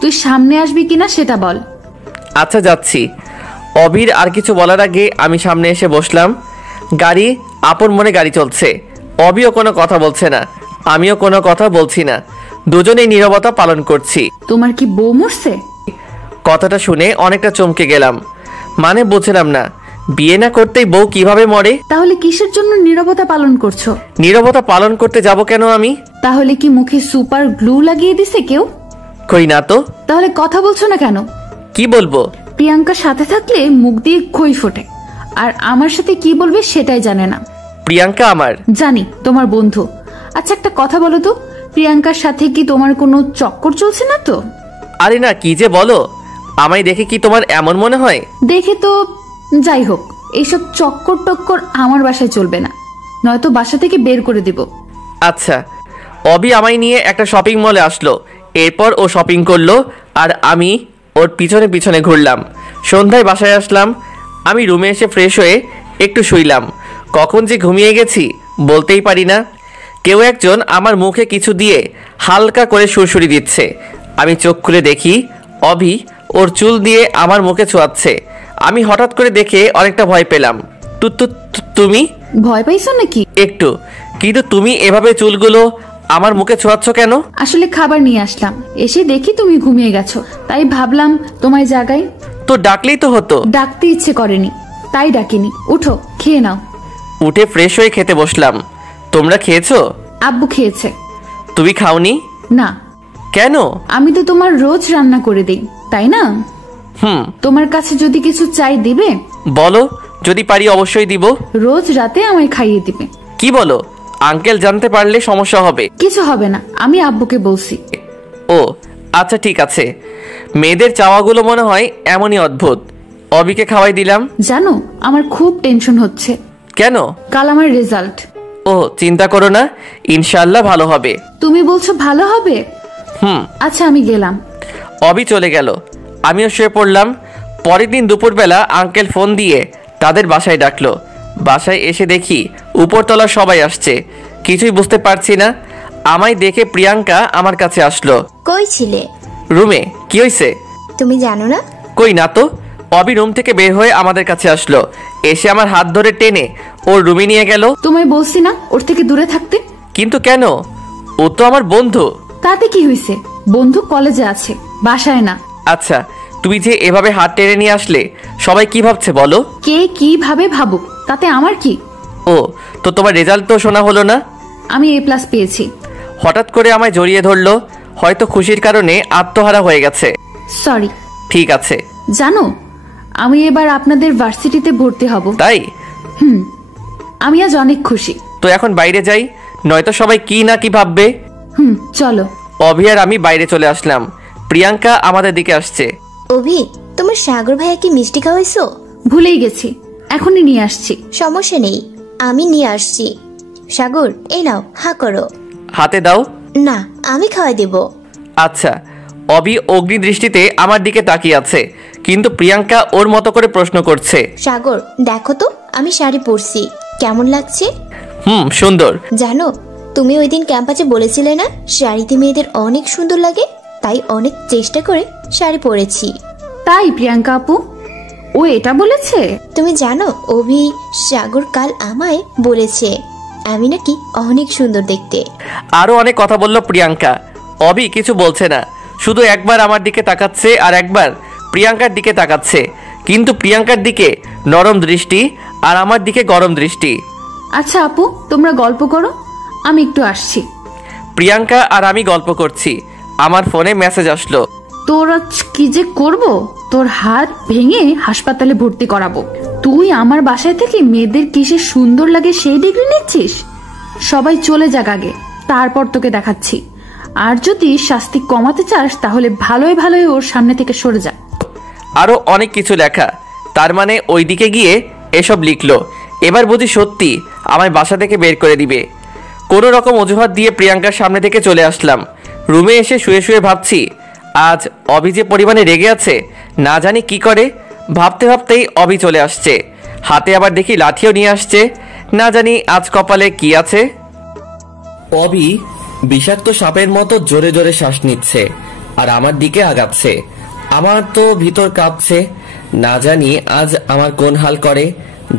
তুই সামনে আসবি কিনা সেটা বল। আচ্ছা, যাচ্ছি। অভির আর কিছু বলার আগে আমি সামনে এসে বসলাম। গাড়ি আপন মনে গাড়ি চলছে। অভিও কোনো কথা বলছে না, আমিও কোনো কথা বলছি না। দুজনেই নীরবতা পালন করছি। তোমার কি বউ মরছে? কথাটা শুনে অনেকটা চমকে গেলাম। মানে বুঝলাম না, বিয়ে না করতেই বউ কিভাবে মরে? তাহলে কিসের জন্য নীরবতা পালন করছো? নীরবতা পালন করতে যাব কেন আমি? তাহলে কি মুখে সুপার গ্লু লাগিয়ে দিছে কেউ? কই না তো। তাহলে কথা বলছো না কেন? কি বলবো? প্রিয়াঙ্কার সাথে থাকলে মুখ দিয়ে খই ফোটে, আর আমার সাথে কি বলবে সেটাই জানে না। প্রিয়াঙ্কা আমার? জানি, তোমার বন্ধু। আচ্ছা, একটা কথা বলো তো, প্রিয়াঙ্কার সাথে কি তোমার কোনো চক্কর চলছে না তো? আরে না, কি যে বলো, আমায় দেখে কি তোমার এমন মনে হয়? দেখে তো যাই হোক, এইসব চক্কর টক্কর আমার বাসায় চলবে না, নয়তো বাসা থেকে বের করে দেব। আচ্ছা, অবি আমায় নিয়ে একটা শপিং মলে আসলো। এরপর ও শপিং করলো আর আমি ওর পিছনে পিছনে ঘুরলাম। সন্ধ্যায় বাসায় আসলাম। আমি রুমে এসে ফ্রেশ হয়ে একটু শুইলাম। কখন যে ঘুমিয়ে গেছি বলতেই পারি না। কেউ একজন আমার মুখে কিছু দিয়ে হালকা করে সুরসুরি দিচ্ছে। আমি চোখ খুলে দেখি অভি ওর চুল দিয়ে আমার মুখে ছোঁয়াচ্ছে। আমি হঠাৎ করে দেখে অনেকটা ভয় পেলাম। তুমি? ভয় পাইছো নাকি? একটু, কিন্তু তুমি এভাবে চুলগুলো আমার মুখে ছোঁয়াচ্ছ কেন? আসলে খাবার নিয়ে আসলাম, এসে দেখি তুমি ঘুমিয়ে গেছো, তাই ভাবলাম তোমায় জাগাই। তো ডাকলেই তো হতো। ডাকতে ইচ্ছে করেনি, তাই ডাকিনি। উঠো, খেয়ে নাও। উঠে ফ্রেশ হয়ে খেতে বসলাম। তোমরা খেয়েছো? আব্বু খেয়েছে। তুমি খাওনি? না। কেন? আমি তো তোমার রোজ রান্না করে দেই, তাই না? তোমার কাছে যদি কিছু চাই দিবে? বলো, যদি পারি অবশ্যই দিব। রোজ রাতে আমায় খাইয়ে দিবে। কি বলো? আঙ্কেল জানতে পারলে সমস্যা হবে। কিছু হবে না, আমি আব্বুকে বলছি। ও আচ্ছা, ঠিক আছে। মেয়েদের চাওয়াগুলো মনে হয় এমনই অদ্ভুত। অবিকে খাওয়াই দিলাম। জানো, আমার খুব টেনশন হচ্ছে। কেন? কাল আমার রেজাল্ট। ও চিন্তা করো না, ইনশাআল্লাহ ভালো হবে। তুমি বলছো ভালো হবে? আচ্ছা, আমি গেলাম। অবি চলে গেল। আমিও শুয়ে পড়লাম। পরের দিন দুপুরবেলা আঙ্কেল ফোন দিয়ে তাদের বাসায় ডাকলো। বাসায় এসে দেখি উপরতলা সবাই আসছে। কিছুই বুঝতে পারছি না। আমায় দেখে প্রিয়াঙ্কা আমার কাছে আসলো। কই ছিলে? রুমে। কি হয়েছে? তুমি জানো না? কই না তো। অবি রুম থেকে বের হয়ে আমাদের কাছে আসলো। এসে আমার হাত ধরে টেনে ওর রুমে নিয়ে গেল। তোমায় বলছি না ওর থেকে দূরে থাকতে? কিন্তু কেন? ও তো আমার বন্ধু। তাতে কি হয়েছে? বন্ধু কলেজে আছে, বাসায় না। আচ্ছা, তুমি যে এভাবে হাত টেনে নিয়ে আসলে সবাই কি ভাবছে বলো? কে কিভাবে ভাবুক, তাতে আমার কি? ও, তো তোমার রেজাল্ট তো শোনা হলো না? আমি A+ পেয়েছি। হঠাৎ করে আমায় জড়িয়ে ধরলো। হয়তো খুশির কারণে আত্মহারা হয়ে গেছে। সরি। ঠিক আছে। জানো, আমি এবার আপনাদের ভার্সিটিতে ভর্তি হব। তাই? আমি আজ অনেক খুশি। তো এখন বাইরে যাই, নয়তো সবাই কি না কি ভাববে। চলো। অভি আর আমি বাইরে চলে আসলাম। প্রিয়াঙ্কা আমাদের দিকে আসছে। অভি, তোমার সাগর ভাইয়া কি মিষ্টি খাওয়াইছো? ভুলেই গেছি, এখনই নিয়ে আসছি। সমস্যা নেই, আমি নিয়ে আসছি। সাগর, এই নাও, হা করো। হাতে দাও। না, আমি খাওয়াই দেব। আচ্ছা। অভি অগ্নি দৃষ্টিতে আমার দিকে তাকিয়ে আছে, কিন্তু প্রিয়াঙ্কা ওর মতো করে প্রশ্ন করছে। সাগর, দেখো তো আমি শাড়ি পরছি, কেমন লাগছে? সুন্দর। জানো, তুমি ওই দিন ক্যাম্পাসে বলেছিলে না শাড়িতে মেয়েদের অনেক সুন্দর লাগে, তাই অনেক চেষ্টা করে শাড়ি পরেছি। তাই প্রিয়াঙ্কা আপু, ও এটা বলেছে? তুমি জানো, অভি সাগর কাল আমায় বলেছে আমি নাকি অনেক সুন্দর দেখতে। আরো অনেক কথা বললো প্রিয়াঙ্কা। অভি কিছু বলছে না, শুধু একবার আমার দিকে তাকাচ্ছে আর একবার প্রিয়াঙ্কার দিকে তাকাচ্ছে, কিন্তু প্রিয়াঙ্কার দিকে নরম দৃষ্টি আর আমার দিকে গরম দৃষ্টি। আচ্ছা আপু, তোমরা গল্প করো, আমি একটু আসছি। প্রিয়াঙ্কা আর আমি গল্প করছি। আমার ফোনে মেসেজ আসলো। তোর আজ কি যে করব, তোর হাত ভেঙে হাসপাতালে ভর্তি করাবো। তুই আমার বাসায় থেকে মেয়েদের কিসে সুন্দর লাগে সেই ডিগ্রি নিচ্ছিস? সবাই চলে যাক আগে, তারপর তোকে দেখাচ্ছি। আর যদি শাস্তি কমাতে চাস তাহলে ভালোই ভালোই ওর সামনে থেকে সরে যা। আরো অনেক কিছু লেখা। তার মানে ওইদিকে গিয়ে এসব লিখলো। এবার বুঝি সত্যি আমায় বাসা থেকে বের করে দিবে। কোনো রকম অজুহাত দিয়ে প্রিয়াঙ্কার সামনে থেকে চলে আসলাম। রুমে এসে শুয়ে শুয়ে ভাবছি, আজ অভি যে পরিমাণে রেগে আছে, না জানি কি করে। ভাবতে ভাবতেই অভি চলে আসছে। হাতে আবার দেখি লাঠিও নিয়ে আসছে। না জানি আজ কপালে কি আছে। অভি বিষাক্ত সাপের মতো জোরে জোরে শ্বাস নিচ্ছে আর আমার দিকে আগাচ্ছে। আমার তো ভিতর কাঁপছে। না জানি আজ আমার কোন হাল করে,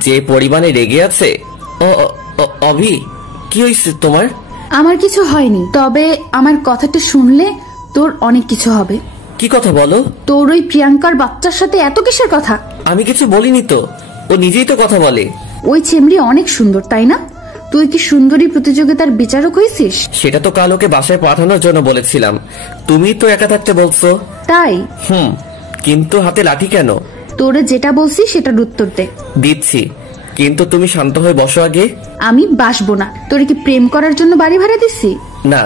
যে পরিমাণে রেগে আছে। অভি, কি হয়েছে তোমার? আমার কিছু হয়নি, তবে আমার কথাটা শুনলে তোর অনেক কিছু হবে। কি কথা বলো? তোর ওই প্রিয়াঙ্কার বাচ্চার সাথে এত কিসের কথা? আমি কিছু বলিনি তো, ও নিজেই তো কথা বলে। ওই চেমড়ি অনেক সুন্দর, তাই না? তুই কি সুন্দরী প্রতিযোগিতার বিচারক হয়েছিস? সেটা তো কাল ওকে বাসায় পাঠানোর জন্য বলেছিলাম। তুমি তো একা থাকতে বলছো। তাই? কিন্তু হাতে লাঠি কেন? তোরে যেটা বলছি সেটার উত্তর দে। দিচ্ছি, কিন্তু তুমি শান্ত হয়ে বসো আগে। আমি বাসবো না। তোরে কি প্রেম করার জন্য বাড়ি ভাড়া দিচ্ছি? না।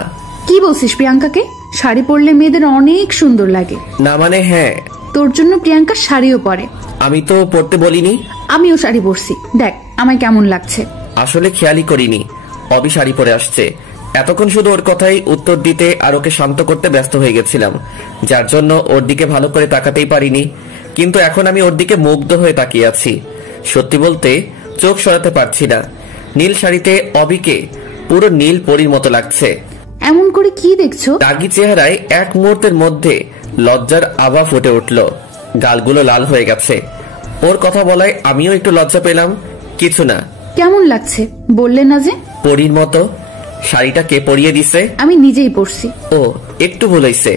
কি বলছিস প্রিয়াঙ্কাকে? শাড়ি পরলে মেয়েদের অনেক সুন্দর লাগে। না মানে হ্যাঁ, তোর জন্য প্রিয়াঙ্কা শাড়িও পরে। আমি তো পড়তে বলিনি। আমিও শাড়ি পরছি, দেখ আমায় কেমন লাগছে। আসলে খেয়ালই করিনি অবি শাড়ি পরে আসছে। এতক্ষণ শুধু ওর কথাই উত্তর দিতে আর ওকে শান্ত করতে ব্যস্ত হয়ে গেছিলাম, যার জন্য ওর দিকে ভালো করে তাকাতেই পারিনি। কিন্তু এখন আমি ওর দিকে মুগ্ধ হয়ে তাকিয়ে আছি। সত্যি বলতে চোখ সরাতে পারছি না। নীল শাড়িতে অবিকে পুরো নীল পরীর মতো লাগছে। এমন করে কি দেখছো? রাগী চেহারায় এক মুহূর্তের মধ্যে লজ্জার আভা ফুটে উঠল, গালগুলো লাল হয়ে গেছে। ওর কথা বলায় আমিও একটু লজ্জা পেলাম। কিছু না। কেমন লাগছে বললে না যে? পরীর মতো। শাড়িটা কে পরিয়ে দিছে? আমি নিজেই পরছি। ও, একটু ভুল হইছে।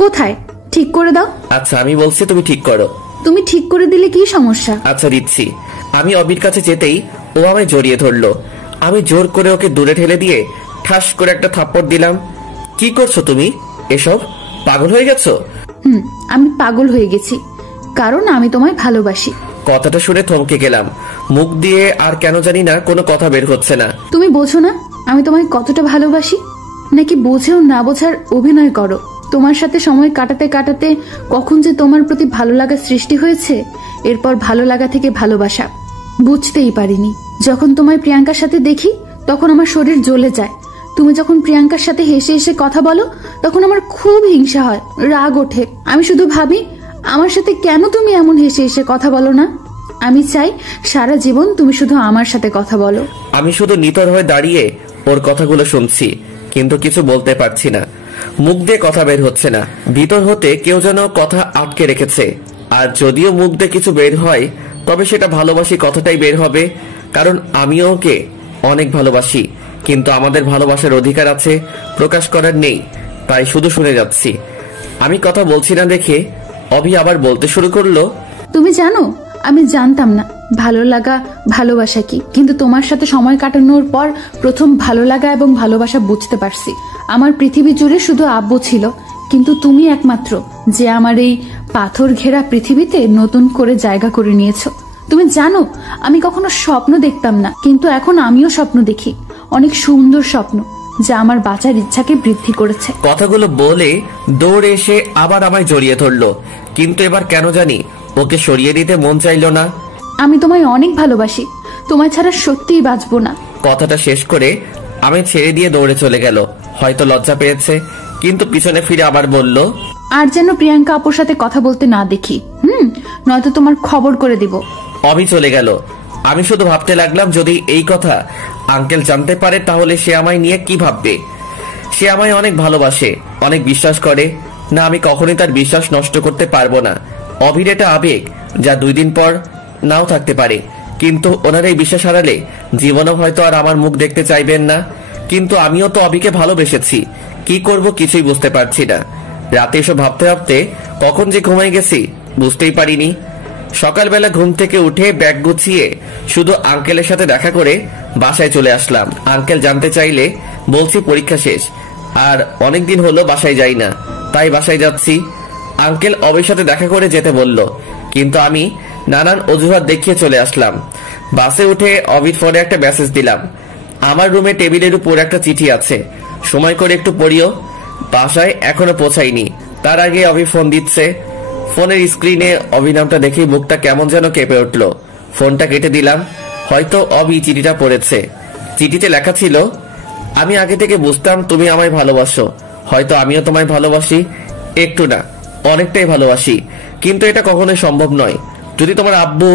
কোথায়? ঠিক করে দাও। আচ্ছা আমি বলছি তুমি ঠিক করো। তুমি ঠিক করে দিলে কি সমস্যা? আচ্ছা দিচ্ছি। আমি অবির কাছে যেতেই ও আমায় জড়িয়ে ধরলো। আমি জোর করে ওকে দূরে ঠেলে দিয়ে ঠাস করে একটা থাপ্পড় দিলাম। কি করছো তুমি? এসব পাগল হয়ে গেছো? আমি পাগল হয়ে গেছি, কারণ আমি তোমায় ভালোবাসি। কথাটা শুনে থমকে গেলাম। মুখ দিয়ে আর কেন জানি না কোনো কথা বের হচ্ছে না। তুমি বোঝো না আমি তোমায় কতটা ভালোবাসি? নাকি বোঝেও না বোঝার অভিনয় করো? তোমার সাথে সময় কাটাতে কাটাতে কখন যে তোমার প্রতি ভালো লাগা সৃষ্টি হয়েছে, এরপর ভালো লাগা থেকে ভালোবাসা, বুঝতেই পারিনি। যখন তোমায় প্রিয়াঙ্কার সাথে দেখি তখন আমার শরীর জ্বলে যায়। তুমি যখন প্রিয়াঙ্কার সাথে হেসে হেসে কথা বলো তখন আমার খুব হিংসা হয়, রাগ ওঠে। আমি শুধু ভাবি আমার সাথে কেন তুমি এমন হেসে হেসে কথা বলো না? আমি চাই সারা জীবন তুমি শুধু আমার সাথে কথা বলো। আমি শুধু নিতর হয়ে দাঁড়িয়ে ওর কথাগুলো শুনছি, কিন্তু কিছু বলতে পারছি না। মুখ দিয়ে কথা বের হচ্ছে না। ভিতর হতে কেউ যেন কথা আটকে রেখেছে। আর যদিও মুখ দিয়ে কিছু বের হয়, তবে সেটা ভালোবাসি কথাটাই বের হবে, কারণ আমিও ওকে অনেক ভালোবাসি। কিন্তু আমাদের ভালোবাসার অধিকার আছে, প্রকাশ করার নেই। তাই শুধু শুনে যাচ্ছি। আমি কথা বলছি না দেখে অভি আবার বলতে শুরু করলো, তুমি জানো আমি জানতাম না ভালো লাগা ভালোবাসা কি, কিন্তু তোমার সাথে সময় কাটানোর পর প্রথম ভালো লাগা এবং ভালোবাসা বুঝতে পারছি। আমার পৃথিবী জুড়ে শুধু আব্বু ছিল, কিন্তু তুমি একমাত্র যে আমার এই পাথর ঘেরা পৃথিবীতে নতুন করে জায়গা করে নিয়েছো। তুমি জানো আমি কখনো স্বপ্ন দেখতাম না, কিন্তু এখন আমিও স্বপ্ন দেখি, অনেক সুন্দর স্বপ্ন যা আমার বাঁচার ইচ্ছাকে বৃদ্ধি করেছে। কথাগুলো বলে দৌড়ে এসে আবার আমায় জড়িয়ে ধরলো, কিন্তু এবার কেন জানি ওকে সরিয়ে দিতে মন চাইলো না। আমি তোমায় অনেক ভালোবাসি, তোমায় ছাড়া সত্যিই বাঁচবো না। কথাটা শেষ করে আমি ছেড়ে দিয়ে দৌড়ে চলে গেল। হয়তো লজ্জা পেয়েছে, কিন্তু পিছনে ফিরে আবার বলল, আর যেন প্রিয়াঙ্কা আপুর সাথে কথা বলতে না দেখি, নয়তো তোমার খবর করে দিব। অভি চলে গেল। আমি শুধু ভাবতে লাগলাম, যদি এই কথা আঙ্কেল জানতে পারে তাহলে সে আমায় নিয়ে কি ভাববে। সে আমায় অনেক ভালোবাসে, অনেক বিশ্বাস করে। না, আমি কখনোই তার বিশ্বাস নষ্ট করতে পারবো না। অভির এটা আবেগ যা 2 দিন পর নাও থাকতে পারে, কিন্তু ওনার এই বিশ্বাস হারালে জীবনও হয়তো আর আমার মুখ দেখতে চাইবেন না। কিন্তু আমিও তো অভিকে ভালোবেসেছি, কি করব কিছুই বুঝতে পারছি না। রাতে এসব ভাবতে ভাবতে কখন যে ঘুমাই গেছি বুঝতেই পারিনি। সকালবেলা ঘুম থেকে উঠে ব্যাগ গুছিয়ে শুধু আঙ্কেলের সাথে দেখা করে বাসায় চলে আসলাম। আঙ্কেল জানতে চাইলে বলছি পরীক্ষা শেষ, আর অনেকদিন হলো বাসায় যাই না, তাই বাসায় যাচ্ছি। আঙ্কেল অবির সাথে দেখা করে যেতে বলল, কিন্তু আমি নানান অজুহাত দেখিয়ে চলে আসলাম। বাসে উঠে অবির ফোনে একটা মেসেজ দিলাম, আমার রুমে টেবিলের উপর একটা চিঠি আছে, সময় করে একটু পড়িও। বাসায় এখনো পৌঁছাইনি, তার আগে অভি ফোন দিচ্ছে। ফোনের স্ক্রিনে অভি নামটা দেখে মুখটা কেমন যেন কেঁপে উঠলো। ফোনটা কেটে দিলাম। হয়তো অভি চিঠিটা পড়েছে। চিঠিতে লেখা ছিল, আমি আগে থেকে বুঝতাম তুমি আমায় ভালোবাসো, হয়তো আমিও তোমায় ভালোবাসি, একটু না অনেকটাই ভালোবাসি, কিন্তু এটা কখনোই সম্ভব নয়। যদি তোমার আব্বু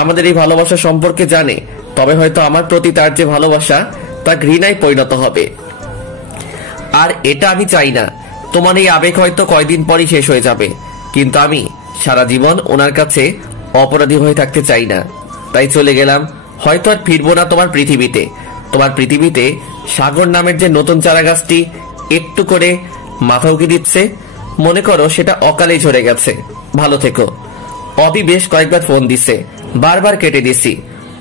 আমাদের এই ভালোবাসা সম্পর্কে জানে, তবে হয়তো আমার প্রতি তার যে ভালোবাসা তা ঘৃণায় পরিণত হবে, আর এটা আমি চাই না। তোমার এই আবেগ হয়তো কয়দিন পরই শেষ হয়ে যাবে, কিন্তু আমি সারা জীবন ওনার কাছে অপরাধী হয়ে থাকতে চাই না। তাই চলে গেলাম। হয়তো আর ফিরবো না তোমার পৃথিবীতে। তোমার পৃথিবীতে সাগর নামের যে নতুন চারা গাছটি একটু করে মাথা উঁকি দিচ্ছে, মনে করো সেটা অকালেই ঝরে গেছে। ভালো থেকো। অভি বেশ কয়েকবার ফোন দিছে, বারবার কেটে দিছি।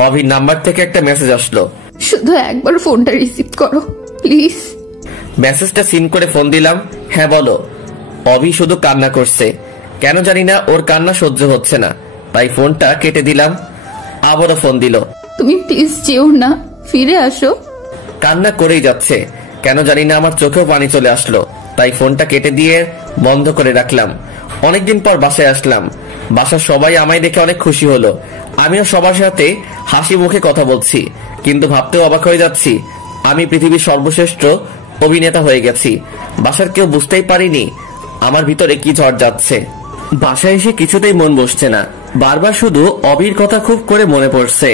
অভির নাম্বার থেকে একটা মেসেজ আসলো, শুধু একবার ফোনটা রিসিভ করো প্লিজ। মেসেজটা সিন করে ফোন দিলাম। হ্যাঁ বলো। অভি শুধু কান্না করছে, কেন জানি না ওর কান্না সহ্য হচ্ছে না, তাই ফোনটা কেটে দিলাম। আবারও ফোন দিল, তুমি প্লিজ যেও না, ফিরে আসো। কান্না করেই যাচ্ছে, কেন জানি না আমার চোখেও পানি চলে আসলো, তাই ফোনটা কেটে দিয়ে বন্ধ করে রাখলাম। অনেকদিন পর বাসায় আসলাম। বাসার সবাই আমায় দেখে অনেক খুশি হলো। আমিও সবার সাথে হাসি মুখে কথা বলছি, কিন্তু ভাবতেও অবাক হয়ে যাচ্ছি আমি পৃথিবীর সর্বশ্রেষ্ঠ অভিনেতা হয়ে গেছি। বাসার কেউ বুঝতেই পারিনি আমার ভিতরে কি ঝড় যাচ্ছে। বাসায় এসে কিছুতেই মন বসছে না, বারবার শুধু অবির কথা খুব করে মনে পড়ছে।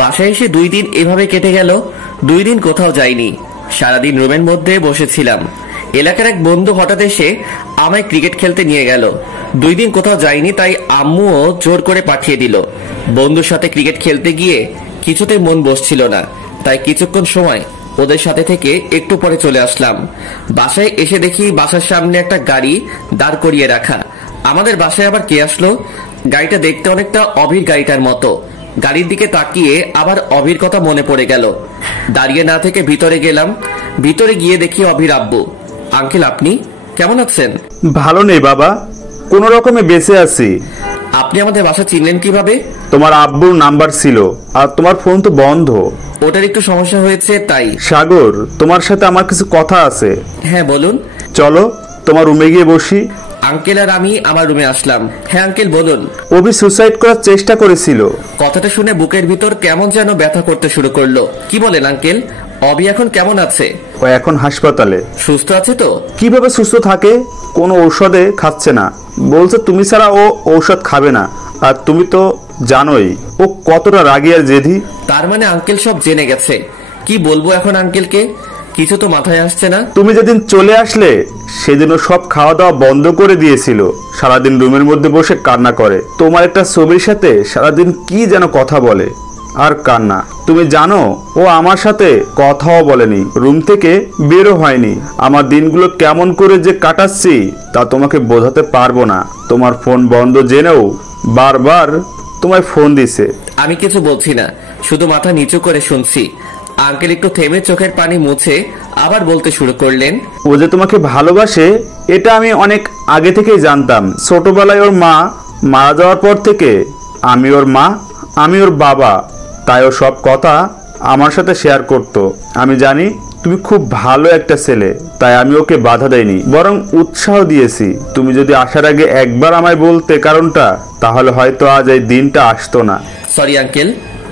বাসায় এসে 2 দিন এভাবে কেটে গেল। 2 দিন কোথাও যাইনি, সারাদিন রুমের মধ্যে বসেছিলাম। এলাকার এক বন্ধু হঠাৎ এসে আমায় ক্রিকেট খেলতে নিয়ে গেল। 2 দিন কোথাও যাইনি, তাই আম্মুও জোর করে পাঠিয়ে দিল। বন্ধুর সাথে ক্রিকেট খেলতে গিয়ে কিছুতেই মন বসছিল না, তাই কিছুক্ষণ সময় ওদের সাথে থেকে একটু পরে চলে আসলাম। বাসায় এসে দেখি বাসার সামনে একটা গাড়ি দাঁড় করিয়ে রাখা। আমাদের বাসায় আবার কে আসলো? গাড়িটা দেখতে অনেকটা অভির গাড়িটার মতো। গাড়ির দিকে তাকিয়ে আবার অভির কথা মনে পড়ে গেল। দাঁড়িয়ে না থেকে ভিতরে গেলাম। ভিতরে গিয়ে দেখি অভির আব্বু। আঙ্কেল, আপনি কেমন আছেন? ভালো নেই বাবা, কোন রকমে বেঁচে আছি। আপনি আমাদের বাসা চিনলেন কিভাবে? তোমার আব্বুর নাম্বার ছিল, আর তোমার ফোন তো বন্ধ। ওটার একটু সমস্যা হয়েছে তাই। সাগর, তোমার সাথে আমার কিছু কথা আছে। হ্যাঁ বলুন। চলো তোমার রুমে গিয়ে বসি। আঙ্কেল আর আমি আমার রুমে আসলাম। হ্যাঁ আঙ্কেল বলুন। অভি সুসাইড করার চেষ্টা করেছিল। কথাটা শুনে বুকের ভিতর কেমন যেন ব্যথা করতে শুরু করলো। কি বলেন আঙ্কেল? অভি এখন কেমন আছে? ও এখন হাসপাতালে। সুস্থ আছে তো? কিভাবে সুস্থ থাকে? কোনো ঔষধে খাচ্ছে না, বলছে তুমি ছাড়া ও ঔষধ খাবে না। আর তুমি তো জানোই ও কতটা রাগী আর জেদি। তার মানে আঙ্কেল সব জেনে গেছে। কি বলবো এখন আঙ্কেলকে? কিছু তো মাথায় আসছে না। তুমি যেদিন চলে আসলে সেদিনও সব খাওয়া দাওয়া বন্ধ করে দিয়েছিল। সারাদিন রুমের মধ্যে বসে কান্না করে। তোমার একটা ছবির সাথে সারাদিন কি যেন কথা বলে আর কান্না। তুমি জানো ও আমার সাথে কথাও বলেনি, রুম থেকে বেরো হয়নি। আমার দিনগুলো কেমন করে যে কাটাচ্ছি তা তোমাকে বোঝাতে পারবো না। তোমার ফোন বন্ধ জেনেও বারবার তোমায় ফোন দিছে। আমি কিছু বলছি না, শুধু মাথা নিচু করে শুনছি। আঙ্কেল একটু থেমে চোখের পানি মুছে আবার বলতে শুরু করলেন। ও যে তোমাকে ভালোবাসে এটা আমি অনেক আগে থেকেই জানতাম। ছোটবেলায় ওর মা মারা যাওয়ার পর থেকে আমি ওর মা, আমি ওর বাবা, তাই ও সব কথা আমার সাথে শেয়ার করত। আমি জানি তুমি খুব ভালো একটা ছেলে, তাই আমি ওকে বাধা দেইনি, বরং উৎসাহ দিয়েছি। তুমি যদি আসার আগে একবার আমায় বলতে কারণটা, তাহলে হয়তো আজ এই দিনটা আসতো না। সরি আঙ্কেল,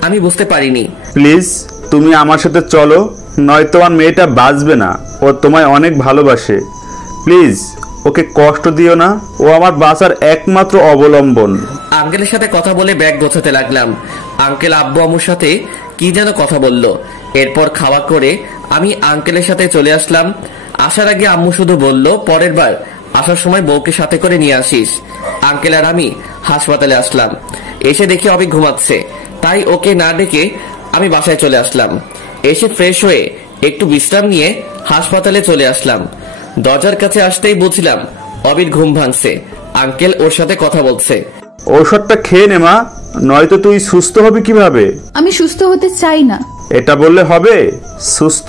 আমি বুঝতে পারিনি। প্লিজ তুমি আমার সাথে চলো, নয়তো আমার মেয়েটা বাঁচবে না। ও তোমায় অনেক ভালোবাসে, প্লিজ ওকে কষ্ট দিও না। ও আমার বাঁচার একমাত্র অবলম্বন। আঙ্কেলের সাথে কথা বলে ব্যাগ গোছাতে লাগলাম। আঙ্কেল আব্বু আম্মুর সাথে কি যেন কথা বলল। এরপর খাওয়া করে আমি আঙ্কেলের সাথে চলে আসলাম। আসার আগে আম্মু শুধু বলল, পরের বার আসার সময় বউকে সাথে করে নিয়ে আসিস। আঙ্কেল আর আমি হাসপাতালে আসলাম। এসে দেখি অভি ঘুমাচ্ছে, তাই ওকে না ডেকে আমি বাসায় চলে আসলাম। এসে ফ্রেশ হয়ে একটু বিশ্রাম নিয়ে হাসপাতালে চলে আসলাম। দরজার কাছে আসতেই বুঝলাম অবির ঘুম ভাঙছে। আঙ্কেল ওর সাথে কথা বলছে। ঔষধটা খেয়ে নে মা, নয়তো তুই সুস্থ হবি কিভাবে? আমি সুস্থ হতে চাই না। এটা বললে হবে? সুস্থ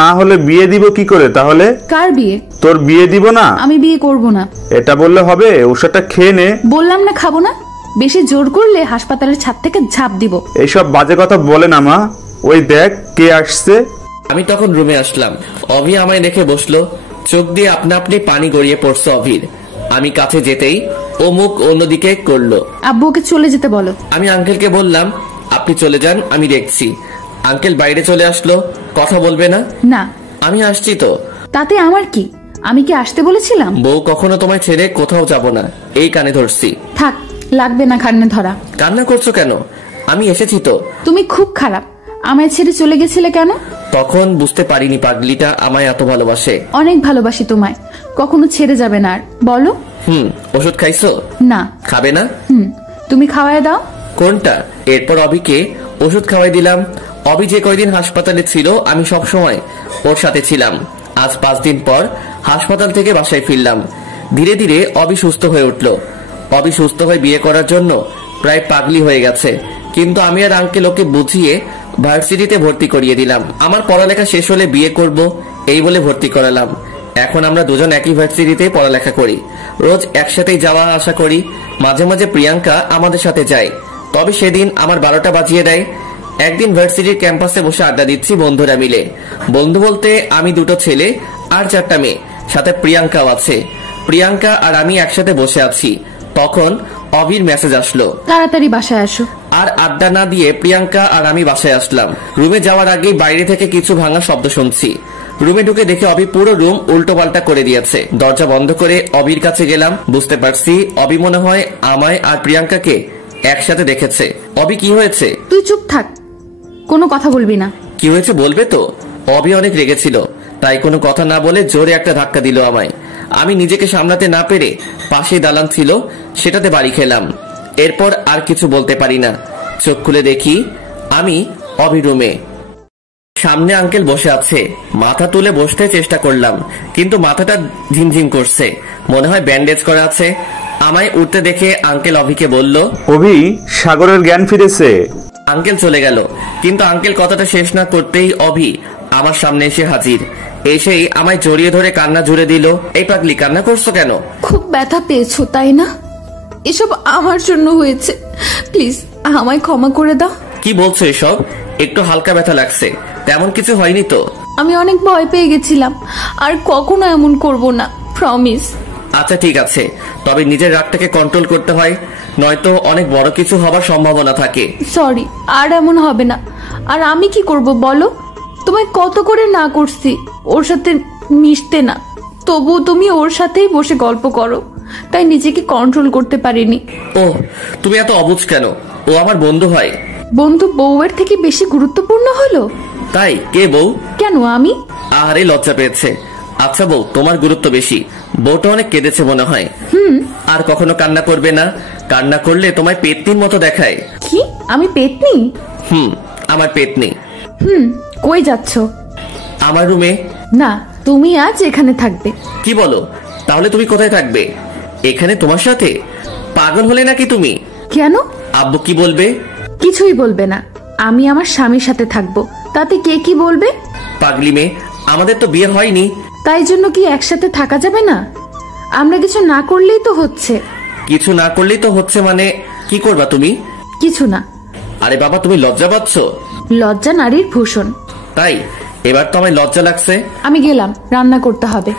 না হলে বিয়ে দিব কি করে তাহলে? কার বিয়ে? তোর বিয়ে দিব না। আমি বিয়ে করব না। এটা বললে হবে? ঔষধটা খেয়ে নে। বললাম না খাবো না। বেশি জোর করলে হাসপাতালের ছাদ থেকে ঝাঁপ দিব। এইসব বাজে কথা বলে না মা। ওই দেখ কে আসছে। আমি তখন রুমে আসলাম। অভি আমায় দেখে বসলো। চোখ দিয়ে আপনা আপনি পানি গড়িয়ে পড়ছে অভির। আমি কাছে যেতেই ও মুখ অন্যদিকে করলো। আব্বুকে চলে যেতে বলো। আমি আঙ্কেলকে বললাম, আপনি চলে যান, আমি দেখছি। আঙ্কেল বাইরে চলে আসলো। কথা বলবে না? না। আমি আসছি তো। তাতে আমার কি? আমি কি আসতে বলেছিলাম? বউ কখনো তোমায় ছেড়ে কোথাও যাব না, এই কানে ধরছি। থাক, লাগবে না কান্নে ধরা। কান্না করছো কেন? আমি এসেছি তো। তুমি খুব খারাপ। আমায় ছেড়ে চলে গেছিলে কেন? তখন বুঝতে পারিনি পাগলিটা আমায় এত ভালোবাসে। অনেক ভালোবাসি তোমায়, কখনো ছেড়ে যাবে না। আর বলো। ওষুধ খাইছো? না। খাবে না? তুমি খাওয়ায় দাও। কোনটা? এরপর অবিকে ওষুধ খাওয়াই দিলাম। অবি যে কয়দিন হাসপাতালে ছিল আমি সব সময় ওর সাথে ছিলাম। আজ 5 দিন পর হাসপাতাল থেকে বাসায় ফিরলাম। ধীরে ধীরে অবি সুস্থ হয়ে উঠল। অবি সুস্থ হয়ে বিয়ে করার জন্য প্রায় পাগলি হয়ে গেছে, কিন্তু আমি আর আঙ্কেল ওকে বুঝিয়ে ভার্সিটিতে ভর্তি করিয়ে দিলাম। আমার পড়ালেখা শেষ হলে বিয়ে করব এই বলে ভর্তি করালাম। এখন আমরা দুজন একই ভার্সিটিতে পড়ালেখা করি, রোজ একসাথেই যাওয়া আসা করি। মাঝে মাঝে প্রিয়াঙ্কা আমাদের সাথে যায়, তবে সেদিন আমার 12টা বাজিয়ে দেয়। একদিন ভার্সিটির ক্যাম্পাসে বসে আড্ডা দিচ্ছি বন্ধুরা মিলে। বন্ধু বলতে আমি 2টো ছেলে আর 4টা মেয়ে, সাথে প্রিয়াঙ্কাও আছে। প্রিয়াঙ্কা আর আমি একসাথে বসে আছি, তখন অভির মেসেজ আসলো। তাড়াতাড়ি বাসায় আসো। আর আড্ডা না দিয়ে প্রিয়াঙ্কা আর আমি বাসায় আসলাম। রুমে যাওয়ার আগেই বাইরে থেকে কিছু ভাঙা শব্দ শুনছি। রুমে ঢুকে দেখে অভি পুরো রুম উল্টো পাল্টা করে দিয়েছে। দরজা বন্ধ করে অভির কাছে গেলাম। বুঝতে পারছি অভি মনে হয় আমায় আর প্রিয়াঙ্কাকে একসাথে দেখেছে। অভি, কি হয়েছে? তুই চুপ থাক, কোনো কথা বলবি না। কি হয়েছে বলবে তো? অভি অনেক রেগেছিল, তাই কোনো কথা না বলে জোরে একটা ধাক্কা দিল আমায়। আমি নিজেকে সামলাতে না পেরে পাশে দালান ছিল, সেটাতে বাড়ি খেলাম। এরপর আর কিছু বলতে পারি না। চোখ খুলে দেখি আমি অভি রুমে। সামনে আঙ্কেল বসে আছে। মাথা তুলে বসতে চেষ্টা করলাম, কিন্তু মাথাটা ঝিমঝিম করছে, মনে হয় ব্যান্ডেজ করা আছে। আমায় উঠতে দেখে আঙ্কেল অভিকে বলল, অভি, সাগরের জ্ঞান ফিরেছে। আঙ্কেল চলে গেল, কিন্তু আঙ্কেল কথাটা শেষ না করতেই অভি আমার সামনে এসে হাজির। এসেই আমায় জড়িয়ে ধরে কান্না জুড়ে দিল। এই পাগলি, কান্না করছো কেন? খুব ব্যথা পেয়েছো তাই না? এসব আমার জন্য হয়েছে, প্লিজ আমায় ক্ষমা করে দাও। কি বলছো এসব? একটু হালকা ব্যথা লাগছে, তেমন কিছু হয়নি তো? আমি অনেক ভয় পেয়ে গেছিলাম, আর কখনো এমন করব না, প্রমিস। আচ্ছা ঠিক আছে, তবে নিজের রাগটাকে কন্ট্রোল করতে হয়, নয়তো অনেক বড় কিছু হবার সম্ভাবনা থাকে। সরি, আর এমন হবে না। আর আমি কি করব বলো? তোমায় কত করে না করছি ওর সাথে মিশতে না, তবুও তুমি ওর সাথেই বসে গল্প করো, তাই নিজেকে কন্ট্রোল করতে পারিনি। ও, তুমি এত অবুঝ কেন? ও আমার বন্ধু হয়। বন্ধু বউয়ের থেকে বেশি গুরুত্বপূর্ণ হলো? তাই? কে বউ? কেন আমি? আরে লজ্জা পেয়েছে। আচ্ছা বউ, তোমার গুরুত্ব বেশি। বউটা অনেক কেঁদেছে মনে হয়। আর কখনো কান্না করবে না, কান্না করলে তোমায় পেতনির মতো দেখায়। কি? আমি পেতনি? আমার পেতনি। কই যাচ্ছ? আমার রুমে। না, তুমি আজ এখানে থাকবে। কি বলো? তাহলে তুমি কোথায় থাকবে? এখানে তোমার সাথে? পাগল হলে নাকি তুমি? কেন? আব্বু কি বলবে? কিছুই বলবে না, আমি আমার স্বামীর সাথে থাকবো, তাতে কে কি বলবে? পাগলি মেয়ে, আমাদের তো বিয়ে হয়নি। তাই জন্য কি একসাথে থাকা যাবে না? আমরা কিছু না করলেই তো হচ্ছে। কিছু না করলেই তো হচ্ছে মানে কি করবা তুমি? কিছু না। আরে বাবা, তুমি লজ্জা পাচ্ছ? লজ্জা নারীর ভূষণ। তাই? এবার তো আমায় লজ্জা লাগছে। আমি গেলাম, রান্না করতে হবে।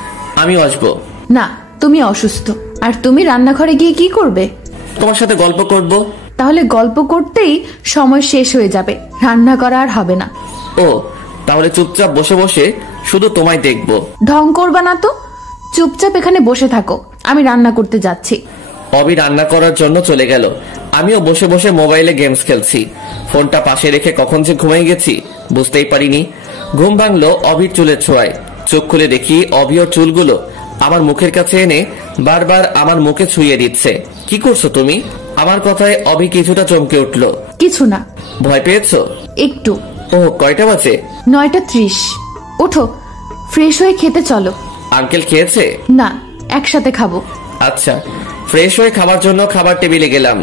আমিও আসবো। না, তুমি অসুস্থ, আর তুমি রান্নাঘরে গিয়ে কি করবে? তোমার সাথে গল্প করব। তাহলে গল্প করতেই সময় শেষ হয়ে যাবে, রান্না করা আর হবে না। ও, তাহলে চুপচাপ বসে বসে শুধু তোমায় দেখবো। ঢং করবা না তো, চুপচাপ এখানে বসে থাকো, আমি রান্না করতে যাচ্ছি। অবি রান্না করার জন্য চলে গেল। আমিও বসে বসে মোবাইলে গেমস খেলছি। ফোনটা পাশে রেখে কখন যে ঘুমিয়ে গেছি বুঝতেই পারিনি। ঘুম ভাঙলো অবির চুলের ছোঁয়ায়। চোখ খুলে দেখি অবি ওর চুলগুলো আমার মুখের কাছে এনে বারবার আমার মুখে ছুঁয়ে দিচ্ছে। কি করছো তুমি? আমার কথায় অবি কিছুটা চমকে উঠলো। কিছু না। ভয় পেয়েছো? একটু। ও, কয়টা বাজে? 9:30। ওঠো, ফ্রেশ হয়ে খেতে চলো। আঙ্কেল খেয়েছে? না, একসাথে খাবো। আচ্ছা। ফ্রেশ হয়ে খাবার জন্য খাবার টেবিলে গেলাম।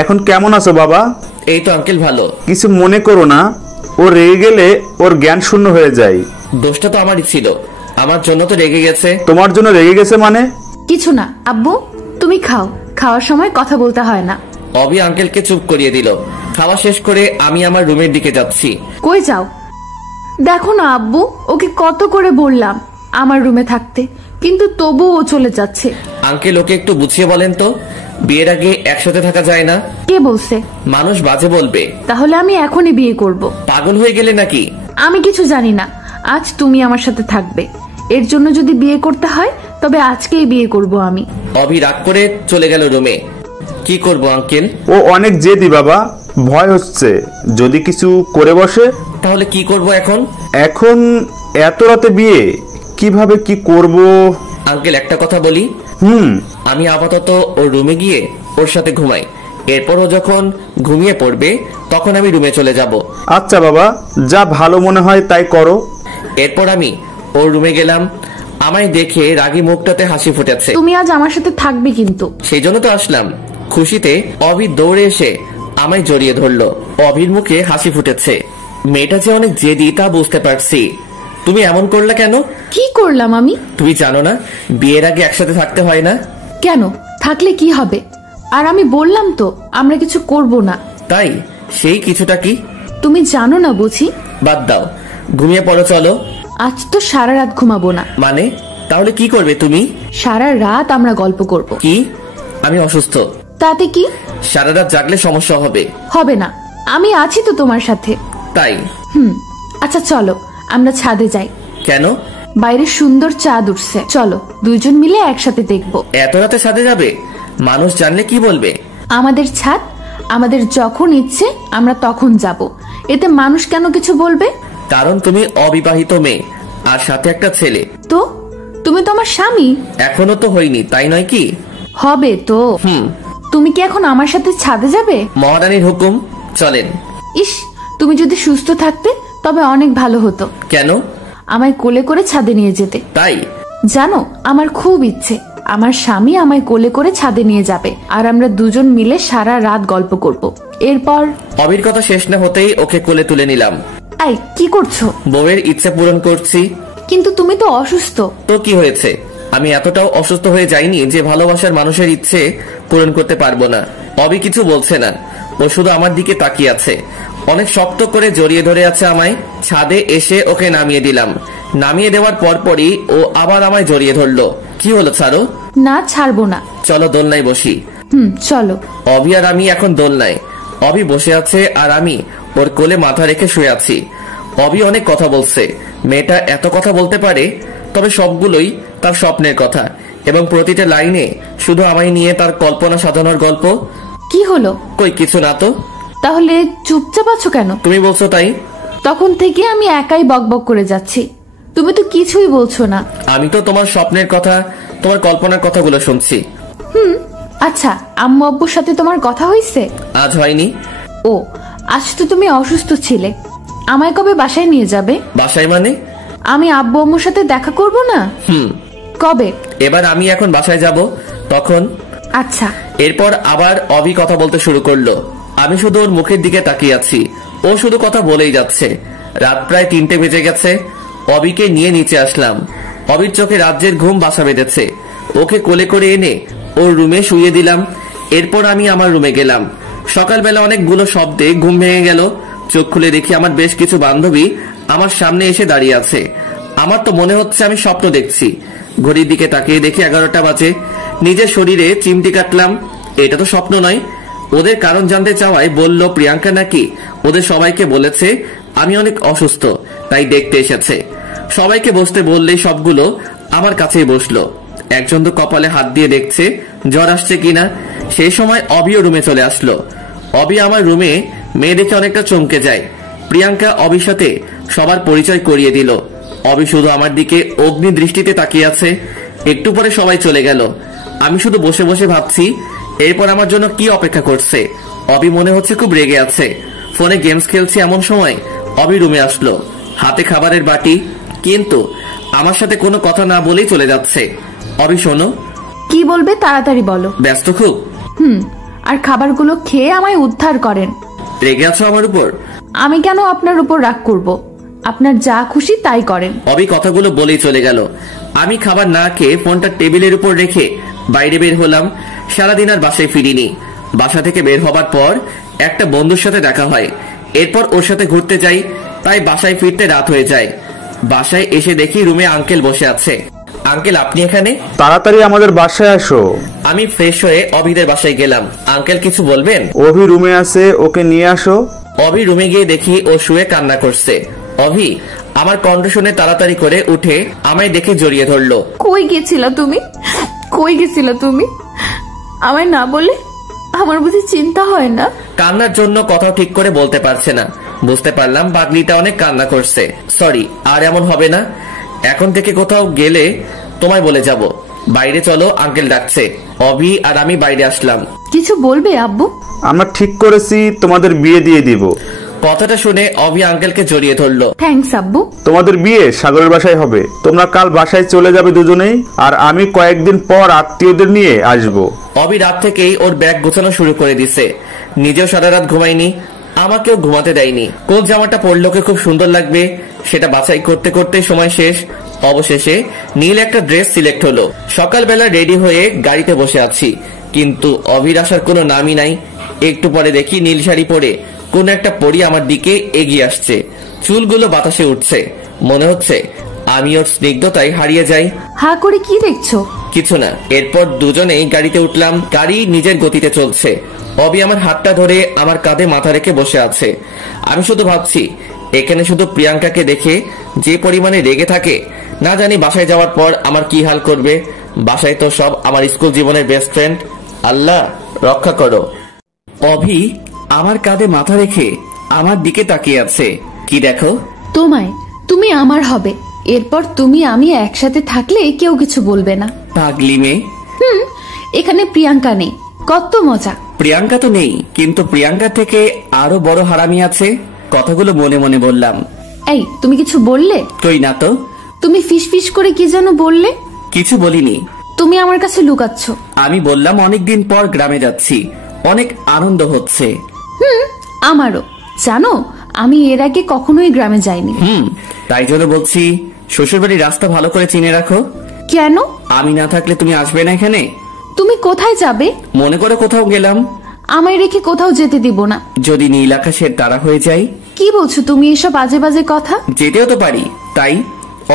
এখন কেমন আছো বাবা? এই তো আঙ্কেল, ভালো। কিছু মনে করো না, ও রেগে গেলে ওর জ্ঞান শূন্য হয়ে যায়। দোষটা তো আমারই ছিল, আমার জন্য তো রেগে গেছে। তোমার জন্য রেগে গেছে মানে? কিছু না আব্বু, তুমি খাও, খাওয়ার সময় কথা বলতে হয় না। অবি আঙ্কেলকে চুপ করিয়ে দিল। খাওয়া শেষ করে আমি আমার রুমের দিকে যাচ্ছি। কই যাও? দেখো না আব্বু, ওকে কত করে বললাম আমার রুমে থাকতে, কিন্তু তবুও ও চলে যাচ্ছে। আঙ্কেল, ওকে একটু বুঝিয়ে বলেন তো, বিয়ের আগে একসাথে থাকা যায় না। কে বলছে? মানুষ বাজে বলবে। তাহলে আমি এখনই বিয়ে করব। পাগল হয়ে গেলে নাকি? আমি কিছু জানি না, আজ তুমি আমার সাথে থাকবে। এর জন্য যদি বিয়ে করতে হয় তবে আজকেই বিয়ে করব আমি। অভি রাগ করে চলে গেল রুমে। কি করব আঙ্কেল? ও অনেক জেদি বাবা, ভয় হচ্ছে যদি কিছু করে বসে। তাহলে কি করব এখন? এখন এত রাতে বিয়ে, কিভাবে কি করব? আঙ্কেল, একটা কথা বলি। আমি আপাতত ওর রুমে গিয়ে ওর সাথে ঘুমাই। এরপর ও যখন ঘুমিয়ে পড়বে তখন আমি রুমে চলে যাব। আচ্ছা বাবা, যা ভালো মনে হয় তাই করো। এরপর আমি ওর রুমে গেলাম। আমায় দেখে রাগী মুখটাতে হাসি ফুটেছে। তুমি আজ আমার সাথে থাকবে কিন্তু। সেই জন্য তো আসলাম। খুশিতে অভি দৌড়ে এসে আমায় জড়িয়ে ধরলো। অভির মুখে হাসি ফুটেছে। মেয়েটা যে অনেক জেদি তা বুঝতে পারছি। তুমি এমন করলে কেন? কি করলাম আমি? তুমি জানো না বিয়ের আগে একসাথে থাকতে হয় না? কেন? থাকলে কি হবে? আর আমি বললাম তো আমরা কিছু করব না। তাই? সেই কিছুটা কি? তুমি জানো না বুঝি? বাদ দাও, ঘুমিয়ে পড়ো চলো। আজ তো সারা রাত ঘুমাবো না। মানে? তাহলে কি করবে তুমি? সারা রাত আমরা গল্প করব। কি? আমি অসুস্থ? তাতে কি? সারা রাত জাগলে সমস্যা হবে। হবে না, আমি আছি তো তোমার সাথে। তাই? আচ্ছা চলো আমরা ছাদে যাই। কেন? বাইরে সুন্দর চাঁদ উঠছে, চলো দুইজন মিলে একসাথে দেখব। এত রাতে ছাদে যাবে? মানুষ জানলে কি বলবে? আমাদের ছাদ, আমাদের যখন ইচ্ছে আমরা তখন যাব, এতে মানুষ কেন কিছু বলবে? কারণ তুমি অবিবাহিত মেয়ে, আর সাথে একটা ছেলে। তো তুমি তো আমার স্বামী। এখনো তো হইনি, তাই নয় কি? হবে তো। তুমি কি এখন আমার সাথে ছাদে যাবে? মহারানীর হুকুম, চলেন। ইস, তুমি যদি সুস্থ থাকতে তবে অনেক ভালো হতো। কেন? আমায় কোলে করে ছাদে নিয়ে যেতে। তাই? জানো, আমার খুব ইচ্ছে আমার স্বামী আমায় কোলে করে ছাদে নিয়ে যাবে, আর আমরা দুজন মিলে সারা রাত গল্প করব। এরপর অবির কথা শেষ না হতেই ওকে কোলে তুলে নিলাম। এই কি করছো? বউয়ের ইচ্ছা পূরণ করছি। কিন্তু তুমি তো অসুস্থ। তো কি হয়েছে? আমি এতটাও অসুস্থ হয়ে যাইনি যে ভালোবাসার মানুষের ইচ্ছে পূরণ করতে পারবো না। অবি কিছু বলছে না, ও শুধু আমার দিকে তাকিয়ে আছে। অনেক শক্ত করে জড়িয়ে ধরে আছে আমায়। ছাদে এসে ওকে নামিয়ে দিলাম। নামিয়ে দেওয়ার পরপরই ও আবার আমায় জড়িয়ে ধরলো। কি হলো, ছাড়ো। না, ছাড়বো না। চলো দোলনায় বসি। চলো। অবি আর আমি এখন দোলনায়। অবি বসে আছে আর আমি ওর কোলে মাথা রেখে শুয়ে আছি। অবি অনেক কথা বলছে। মেয়েটা এত কথা বলতে পারে, তবে সবগুলোই তার স্বপ্নের কথা, এবং প্রতিটা লাইনে শুধু আমায় নিয়ে তার কল্পনা সাজানোর গল্প। কি হলো? কই কিছু না তো। তাহলে চুপচাপ আছো কেন? তুমি বলছো তাই। তখন থেকে আমি একাই বকবক করে যাচ্ছি, তুমি তো কিছুই বলছো না। আমি তো তোমার স্বপ্নের কথা, তোমার কল্পনার কথাগুলো শুনছি। আচ্ছা, আম্মু আব্বুর সাথে তোমার কথা হয়েছে? আজ হয়নি। ও, আজ তো তুমি অসুস্থ ছিলে। আমায় কবে বাসায় নিয়ে যাবে? বাসায় মানে? আমি আব্বু আম্মুর সাথে দেখা করব না? কবে? এবার আমি এখন বাসায় যাব, তখন। আচ্ছা। এরপর আবার অবি কথা বলতে শুরু করলো। আমি শুধু ওর মুখের দিকে তাকিয়ে আছি। ও শুধু কথা বলেই যাচ্ছে। রাত প্রায় 3টে বেজে গেছে। অবিকে নিয়ে নিচে আসলাম। অবির চোখে রাজ্যের ঘুম বাসা বেঁধেছে। ওকে কোলে করে এনে ওর রুমে শুইয়ে দিলাম। এরপর আমি আমার রুমে গেলাম। সকালবেলা অনেকগুলো শব্দে ঘুম ভেঙে গেল। চোখ খুলে দেখি আমার বেশ কিছু বান্ধবী আমার সামনে এসে দাঁড়িয়ে আছে। আমার তো মনে হচ্ছে আমি স্বপ্ন দেখছি। ঘড়ির দিকে তাকিয়ে দেখি 11টা বাজে। নিজের শরীরে চিমটি কাটলাম। এটা তো স্বপ্ন নয়। ওদের কারণ জানতে চাওয়ায় বলল প্রিয়াঙ্কা নাকি ওদের সবাইকে বলেছে আমি অনেক অসুস্থ, তাই দেখতে এসেছে। সবাইকে বসতে বললে সবগুলো আমার কাছেই বসলো। একজন তো কপালে হাত দিয়ে দেখছে জ্বর আসছে কিনা। সেই সময় অবিও রুমে চলে আসলো। অবি আমার রুমে মেয়ে দেখে অনেকটা চমকে যায়। প্রিয়াঙ্কা অবির সাথে সবার পরিচয় করিয়ে দিল। অবি শুধু আমার দিকে অগ্নি দৃষ্টিতে তাকিয়ে আছে। একটু পরে সবাই চলে গেল। আমি শুধু বসে বসে ভাবছি এরপর আমার জন্য কি অপেক্ষা করছে। অবি মনে হচ্ছে খুব রেগে আছে। ফোনে গেমস খেলছে এমন সময় অবি রুমে আসলো, হাতে খাবারের বাটি, কিন্তু আমার সাথে কোনো কথা না বলেই চলে যাচ্ছে। অবি শোনো। কি বলবে তাড়াতাড়ি বলো। ব্যস্ত খুব? আর খাবারগুলো খেয়ে আমায় উদ্ধার করেন। রেগে আছো আমার উপর? আমি কেন আপনার উপর রাগ করব? আপনার যা খুশি তাই করেন। অবি কথাগুলো বলেই চলে গেল। আমি খাবার না খেয়ে ফোনটা টেবিলের উপর রেখে বাইরে বের হলাম। সারাদিন আর বাসায় ফিরিনি। বাসা থেকে বের হবার পর একটা বন্ধুর সাথে দেখা হয়। এরপর ওর সাথে ঘুরতে যাই, তাই বাসায় ফিরতে রাত হয়ে যায়। বাসায় এসে দেখি রুমে আঙ্কেল বসে আছে। আঙ্কেল আপনি এখানে? তাড়াতাড়ি আমাদের বাসায় আসো। আমি ফ্রেশ হয়ে অভিদের বাসায় গেলাম। আঙ্কেল কিছু বলবেন? অভি রুমে আছে, ওকে নিয়ে আসো। অভি রুমে গিয়ে দেখি ও শুয়ে কান্না করছে। অভি আমার কণ্ঠ শুনে তাড়াতাড়ি করে উঠে আমায় দেখে জড়িয়ে ধরলো। কই গেছিলা তুমি? কই গেছিলা তুমি? আমায় না বলে আমার বুঝি চিন্তা হয় না? কান্নার জন্য কথাও ঠিক করে বলতে পারছে না। বুঝতে পারলাম পাগলিটা অনেক কান্না করছে। সরি, আর এমন হবে না। এখন থেকে কোথাও গেলে তোমায় বলে যাব। বাইরে চলো, আঙ্কেল ডাকছে। অভি আর আমি বাইরে আসলাম। কিছু বলবে আব্বু? আমরা ঠিক করেছি তোমাদের বিয়ে দিয়ে দিব। কথাটা শুনে অভি আঙ্কেলকে জড়িয়ে ধরলো। থ্যাঙ্কস আব্বু। তোমাদের বিয়ে সাগরের বাসায় হবে। তোমরা কাল বাসায় চলে যাবে দুজনেই, আর আমি কয়েকদিন পর আত্মীয়দের নিয়ে আসবো। অভি রাত থেকেই ওর ব্যাগ গোছানো শুরু করে দিছে। নিজেও সারা রাত ঘুমায়নি, আমাকেও ঘুমাতে দেয়নি। কোন জামাটা পরলোকে খুব সুন্দর লাগবে সেটা বাছাই করতে করতে সময় শেষ। অবশেষে নীল একটা ড্রেস সিলেক্ট হলো। সকালবেলা রেডি হয়ে গাড়িতে বসে আছি, কিন্তু অভির আসার কোনো নামই নাই। একটু পরে দেখি নীল শাড়ি পরে কোন একটা পরী আমার দিকে এগিয়ে আসছে। চুলগুলো বাতাসে উঠছে। মনে হচ্ছে আমি ওর স্নিগ্ধতায় হারিয়ে যাই। হা করে কি দেখছো? কিছু না। এরপর দুজনেই গাড়িতে উঠলাম। গাড়ি নিজের গতিতে চলছে। অবি আমার হাতটা ধরে আমার কাঁধে মাথা রেখে বসে আছে। আমি শুধু ভাবছি, এখানে শুধু প্রিয়াঙ্কাকে দেখে যে পরিমাণে রেগে থাকে, না জানি বাসায় যাওয়ার পর আমার কি হাল করবে। বাসায় তো সব আমার স্কুল জীবনের বেস্ট ফ্রেন্ড। আল্লাহ রক্ষা করো। অভি আমার কাঁধে মাথা রেখে আমার দিকে তাকিয়ে আছে। কি দেখো? তোমায়। তুমি আমার হবে। এরপর তুমি আমি একসাথে থাকলে কেউ কিছু বলবে না। পাগলি মেয়ে। এখানে প্রিয়াঙ্কা নেই, কত মজা। প্রিয়াঙ্কা তো নেই, কিন্তু প্রিয়াঙ্কা থেকে আরো বড় হারামি আছে। কথাগুলো মনে মনে বললাম। এই, তুমি কিছু বললে? কই না তো। তুমি ফিস ফিস করে কি যেন বললে? কিছু বলিনি। তুমি আমার কাছে লুকাচ্ছ। আমি বললাম অনেকদিন পর গ্রামে যাচ্ছি, অনেক আনন্দ হচ্ছে। আমারও। জানো, আমি এর আগে কখনোই গ্রামে যাইনি। তাই জন্য বলছি, শ্বশুরবাড়ির রাস্তা ভালো করে চিনে রাখো। কেন? আমি না থাকলে তুমি আসবে না এখানে। তুমি কোথায় যাবে? মনে করে কোথাও গেলাম। আমায় রেখে কোথাও যেতে দিব না। যদি নীল আকাশের তারা হয়ে যায়। কি বলছো তুমি এসব বাজে বাজে কথা? যেতেও তো পারি। তাই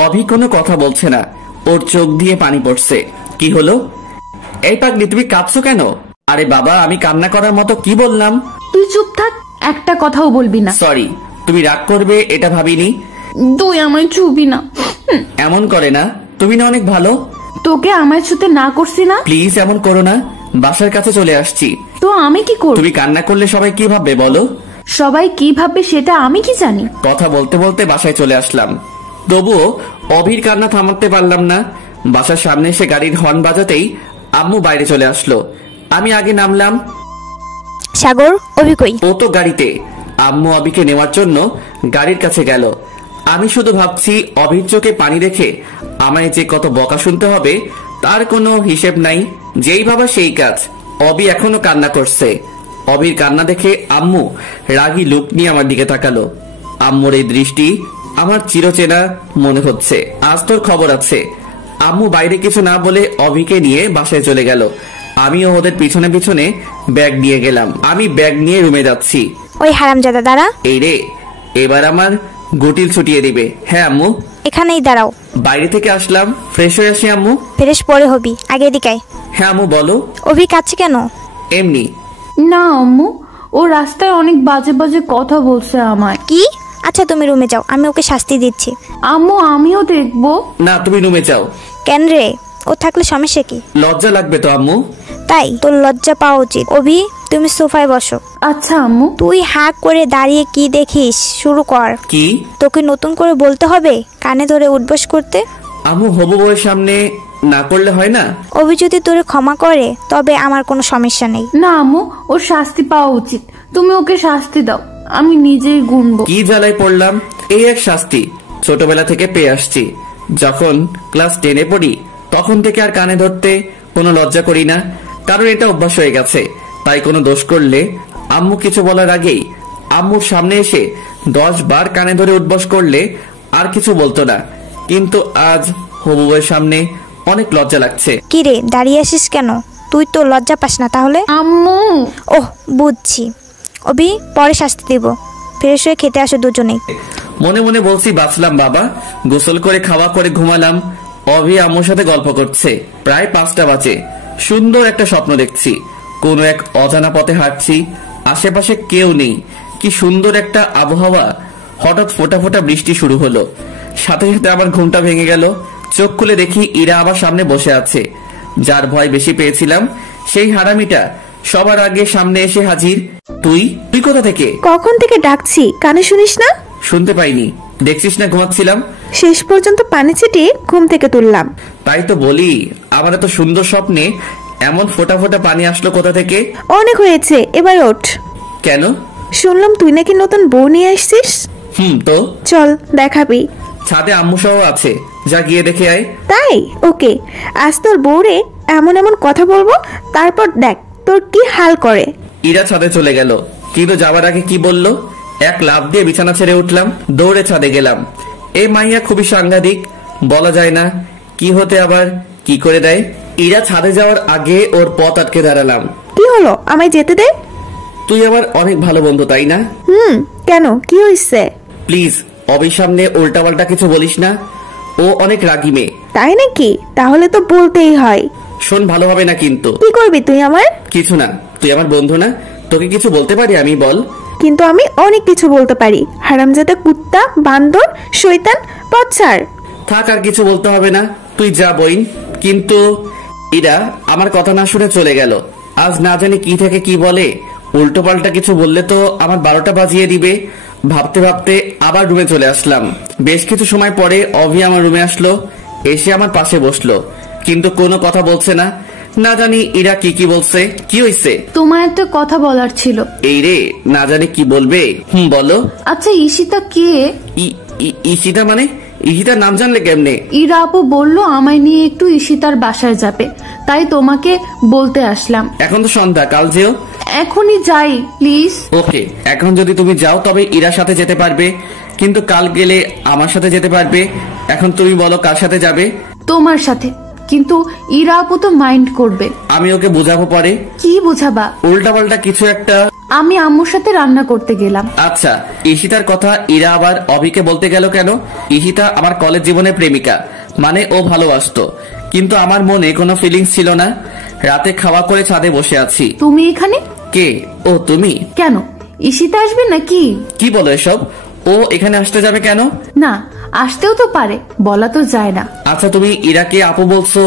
অভি কোনো কথা বলছে না, ওর চোখ দিয়ে পানি পড়ছে। কি হলো? এই পাগলি, তুমি কাঁদছো কেন? আরে বাবা, আমি কান্না করার মতো কি বললাম? তুই চুপ থাক, একটা কথাও বলবি না। সরি, তুমি রাগ করবে এটা ভাবিনি। তুই আমায় ছুবি না। এমন করে না, তুমি না অনেক ভালো। তোকে আমায় ছুতে না করছি না। প্লিজ এমন করো না, বাসার কাছে চলে আসছি। তো আমি কি করব? তুমি কান্না করলে সবাই কি ভাববে বলো? সবাই কি ভাববে সেটা আমি কি জানি। কথা বলতে বলতে বাসায় চলে আসলাম। তবুও অভির কান্না থামাতে পারলাম না। বাসার সামনে এসে গাড়ির হর্ন বাজাতেই আম্মু বাইরে চলে আসলো। আমি আগে নামলাম। সাগর, অভি কই? ও তো গাড়িতে। আম্মু অভিকে নেওয়ার জন্য গাড়ির কাছে গেল। আমি শুধু ভাবছি, অভির চোখে পানি রেখে আমায় যে কত বকা শুনতে হবে তার কোনো হিসেব নাই। যেই ভাবা সেই কাজ। অভি এখনো কান্না করছে। অভির কান্না দেখে আম্মু রাগী লুক নিয়ে আমার দিকে তাকালো। আম্মুর এই দৃষ্টি আমার চিরচেনা মনে হচ্ছে। আজ তোর খবর আছে। আম্মু বাইরে কিছু না বলে অভিকে নিয়ে বাসায় চলে গেল। আমিও ওদের পিছনে পিছনে ব্যাগ নিয়ে গেলাম। আমি ব্যাগ নিয়ে রুমে যাচ্ছি। ওই হারামজাদা দাঁড়া। এই রে, এবার আমার গুটিল ছুটিয়ে দিবে। হ্যাঁ আম্মু। এখানেই দাঁড়াও। বাইরে থেকে আসলাম, ফ্রেশ হয়ে আসি আম্মু। ফ্রেশ পরে হবি, আগে এদিকে আয়। হ্যাঁ আম্মু বলো। অভি কাঁদছে কেন? এমনি। না আম্মু, ও রাস্তায় অনেক বাজে বাজে কথা বলছে আমায়। কি? আচ্ছা তুমি রুমে যাও, আমি ওকে শাস্তি দিচ্ছি। আম্মু, আমিও দেখবো। না, তুমি রুমে যাও। কেন রে? ও থাকলে সমস্যা কি? লজ্জা লাগবে তো আম্মু। তাই তোর লজ্জা পাওয়া উচিত। অভি, তুমি সোফায় বসো। আচ্ছা আম্মু। তুই হাঁ করে দাঁড়িয়ে কি দেখিস? শুরু কর। কি? তোকে নতুন করে বলতে হবে কানে ধরে উঠবস করতে? আম্মু, হবু বউয়ের সামনে না করলে হয় না? অভি যদি তোরে ক্ষমা করে তবে আমার কোনো সমস্যা নেই। না আম্মু, ওর শাস্তি পাওয়া উচিত। তুমি ওকে শাস্তি দাও, আমি নিজেই গুনবো। কি জ্বালায় পড়লাম। এই এক শাস্তি ছোটবেলা থেকে পেয়ে আসছি। যখন ক্লাস 10-এ পড়ি তখন থেকে আর কানে ধরতে কোনো লজ্জা করি না, কারণ এটা অভ্যাস হয়ে গেছে। তাই কোনো দোষ করলে আম্মু কিছু বলার আগেই আম্মুর সামনে এসে 10 বার কানে ধরে উঠবস করলে আর কিছু বলতো না। কিন্তু আজ হবু বউয়ের সামনে অনেক লজ্জা লাগছে। কি রে, দাঁড়িয়ে আসিস কেন? তুই তো লজ্জা পাস না তাহলে? আম্মু। ওহ, বুঝছি। অভি, পরে শাস্তি দেব। ফ্রেশ হয়ে খেতে আসো দুজনেই। মনে মনে বলছি, বাঁচলাম বাবা। গোসল করে খাওয়া করে ঘুমালাম। অভি আম্মুর সাথে গল্প করছে। প্রায় 5টা বাজে। সুন্দর একটা স্বপ্ন দেখছি। কোনো এক অজানা পথে হাঁটছি, আশেপাশে কেউ নেই। কি সুন্দর একটা আবহাওয়া। হঠাৎ ফোঁটা ফোঁটা বৃষ্টি শুরু হলো। সাথে সাথে আমার ঘুমটা ভেঙে গেল। চোখ খুলে দেখি ইরা আবার সামনে বসে আছে। যার ভয় বেশি পেয়েছিলাম সেই হারামিটা সবার আগে সামনে এসে হাজির। তুই তুই কোথা থেকে? কখন থেকে ডাকছি, কানে শুনিস না? শুনতে পাইনি। দেখছিস না ঘুমাচ্ছিলাম। শেষ পর্যন্ত পানি ছিটিয়ে ঘুম থেকে তুললাম। তাই তো বলি, আমার এত সুন্দর স্বপ্নে এমন ফোঁটা ফোঁটা পানি আসলো কোথা থেকে? অনেক হয়েছে, এবার ওঠ। কেন? শুনলাম তুই নাকি নতুন বউ নিয়ে আসছিস। তো চল দেখাবি। ছাদে আম্মু সহ আছে, যা গিয়ে দেখে আয়। তাই? ওকে, আজ তোর বউরে এমন এমন কথা বলবো, তারপর দেখ তোর কি হাল করে। ইরা ছাদে চলে গেল, কিন্তু যাওয়ার আগে কি বলল? এক লাফ দিয়ে বিছানা ছেড়ে উঠলাম, দৌড়ে ছাদে গেলাম। এই মাইয়া খুবই সাংঘাতিক, বলা যায় না কি হতে আবার কি করে দেয়। ইরা ছাদে যাওয়ার আগে ওর পথ আটকে দাঁড়ালাম। কি হলো, আমায় যেতে দে। তুই আমার অনেক ভালো বন্ধু, তাই না? কেন, কি হয়েছে? প্লিজ অবির সামনে উল্টাপাল্টা কিছু বলিস না। ও অনেক রাগী মেয়ে। তাই নাকি? তাহলে তো বলতেই হয়। শোন, ভালো হবে না কিন্তু। কি করবি তুই আমার? কিছু না, তুই আমার বন্ধু না, তোকে কিছু বলতে পারি আমি, বল। কিন্তু আমি অনেক কিছু বলতে পারি। হারামজাদা, কুত্তা, বান্দর, শয়তান, পথছাড়। থাক, আর কিছু বলতে হবে না, তুই যা বইন। কিন্তু ইরা আমার কথা না শুনে চলে গেল। আজ না জানি কি থেকে কি বলে, উল্টো পাল্টা কিছু বললে তো আমার 12টা বাজিয়ে দিবে। ভাবতে ভাবতে আবার রুমে চলে আসলাম। বেশ কিছু সময় পরে অভি আমার রুমে আসলো, এসে আমার পাশে বসলো, কিন্তু কোনো কথা বলছে না। না জানি ইরা কি কি বলছে। কি হইছে? তোমার একটা কথা বলার ছিল। এই রে, না জানি কি বলবে। বলো। আচ্ছা, ঈশিতা কে? ঈশিতা মানে? ঈশিতার নাম জানলে কেমনে? ইরা আপু বললো আমায় নিয়ে একটু ঈশিতার বাসায় যাবে, তাই তোমাকে বলতে আসলাম। এখন তো সন্ধ্যা, কাল যেও। এখনই যাই প্লিজ। ওকে, এখন যদি তুমি যাও তবে ইরার সাথে যেতে পারবে, কিন্তু কাল গেলে আমার সাথে যেতে পারবে। এখন তুমি বলো কার সাথে যাবে? তোমার সাথে। কিন্তু ইরা আপু তো মাইন্ড করবে। আমি ওকে বুঝাবো পরে। কি বুঝাবা? উল্টা পাল্টা কিছু একটা। আমি আম্মুর সাথে রান্না করতে গেলাম। আচ্ছা, ঈশিতার কথা ইরা আবার অভিকে বলতে গেল কেন? ঈশিতা আমার কলেজ জীবনের প্রেমিকা, মানে ও ভালোবাসতো, কিন্তু আমার মনে কোনো ফিলিংস ছিল না। রাতে খাওয়া করে ছাদে বসে আছি। তুমি এখানে? কে? ও তুমি? কেন, ঈশিতা আসবে নাকি? কি বলো এসব? ও এখানে আসতে যাবে কেন? না, আসতেও তো পারে, বলা তো যায় না। আচ্ছা, তুমি ইরাকে আপু বলছো,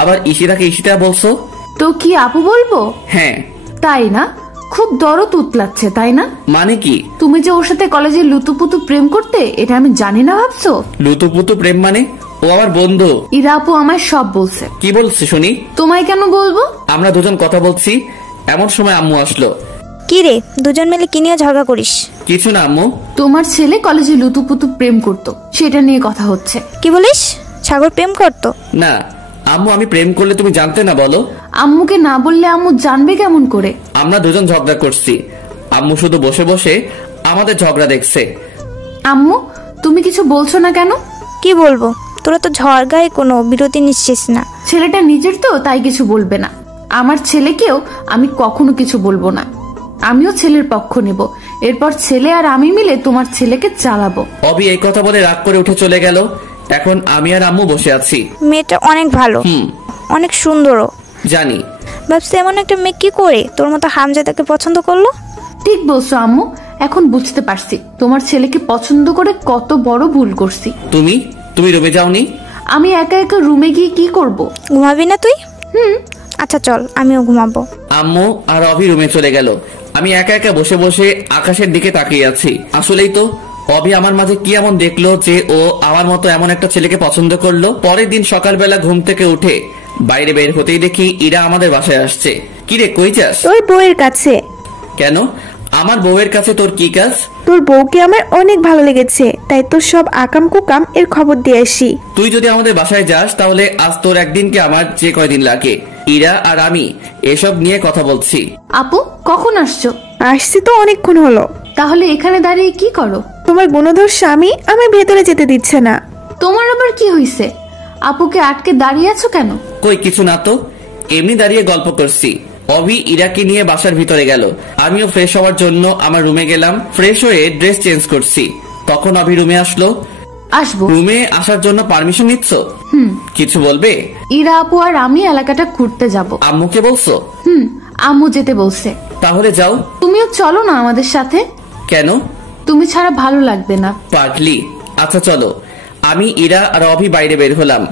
আবার ঈশিতাকে ঈশিতা বলছো। তো কি আপু বলবো? হ্যাঁ। তাই না? খুব দরদ উতলাচ্ছে, তাই না? মানে কি? তুমি যে ওর সাথে কলেজে লুতুপুতু প্রেম করতে, এটা আমি জানি না ভাবছো? লুতুপুতু প্রেম মানে? ও আমার বন্ধু। ইরা আপু আমায় সব বলছে। কি বলছে শুনি? তোমায় কেন বলবো? আমরা দুজন কথা বলছি, এমন সময় আম্মু আসলো। কি রে, দুজন মিলে কি নিয়ে ঝগড়া করিস? কিছু না আম্মু। তোমার ছেলে কলেজে লুতুপুতু প্রেম করতো, সেটা নিয়ে কথা হচ্ছে। কি বলিস? সাগর প্রেম করতো? না আম্মু, আমি প্রেম করলে তুমি জানতে না? বলো। আম্মুকে না বললে আম্মু জানবে কেমন করে? আমরা দুজন ঝগড়া করছি, আম্মু শুধু বসে বসে আমাদের ঝগড়া দেখছে। আম্মু, তুমি কিছু বলছো না কেন? কি বলবো, তোরা তো ঝড়গায় কোনো বিরতি নিচ্ছিস না। ছেলেটা নিজের তো, তাই কিছু বলবে না। আমার ছেলেকেও আমি কখনো কিছু বলবো না। আমিও ছেলের পক্ষ নেব। এরপর ছেলে আর আমি মিলে তোমার ছেলেকে চালাবো। অবি এই কথা বলে রাগ করে উঠে চলে গেল। এখন আমি আর আম্মু বসে আছি। মেয়েটা অনেক ভালো, অনেক সুন্দরও। জানি। ভাবছি এমন একটা মেয়ে কি করে তোর মতো হামজাদাকে পছন্দ করলো। ঠিক বলছো আম্মু, এখন বুঝতে পারছি তোমার ছেলেকে পছন্দ করে কত বড় ভুল করছি। তুমি রুমে যাওনি? আমি একা একা রুমে গিয়ে কি করব? ঘুমাবি না তুই? আচ্ছা চল, আমিও ঘুমাবো। আম্মু আর অভি রুমে চলে গেল। আমি একা একা বসে বসে আকাশের দিকে তাকিয়ে আছি। আসলেই তো অভি আমার মাঝে কি এমন দেখলো যে ও আমার মতো এমন একটা ছেলেকে পছন্দ করলো। পরের দিন সকালবেলা ঘুম থেকে উঠে বাইরে বের হতেই দেখি ইরা আমাদের বাসায় আসছে। কিরে, কই যাস? তোর বউয়ের কাছে। কেন? আমার বউয়ের কাছে তোর কি কাজ? তোর বউকে আমার অনেক ভালো লেগেছে, তাই তোর সব আকাম কুকাম এর খবর দিয়ে আসি। তুই যদি আমাদের বাসায় যাস তাহলে আজ তোর একদিনকে আমার যে কয়দিন লাগে। ইরা আর আমি এসব নিয়ে কথা বলছি। আপু, কখন আসছো? আসছি তো অনেকক্ষণ হলো। তাহলে এখানে দাঁড়িয়ে কি করো? তোমার গুণধর স্বামী আমার ভেতরে যেতে দিচ্ছে না। তোমার আবার কি হইছে? আপুকে আটকে দাঁড়িয়ে আছো কেন? কই কিছু না তো, এমনি দাঁড়িয়ে গল্প করছি। অভি ইরাকে নিয়ে বাসার ভিতরে গেল। আমিও ফ্রেশ হওয়ার জন্য আমার রুমে গেলাম। ফ্রেশ হয়ে ড্রেস চেঞ্জ করছি, তখন অভি রুমে আসলো। আসবো। রুমে আসার জন্য পারমিশন নিচ্ছ? কিছু বলবে? ইরা আপু আর আমি এলাকাটা ঘুরতে যাব। আম্মুকে বলছো? আম্মু যেতে বলছে। তাহলে যাও। তুমিও চলো না আমাদের সাথে। কেন? তুমি ছাড়া ভালো লাগবে না। পাগলি। আচ্ছা চলো। আমি ইরা আর অভি বাইরে বের হলাম।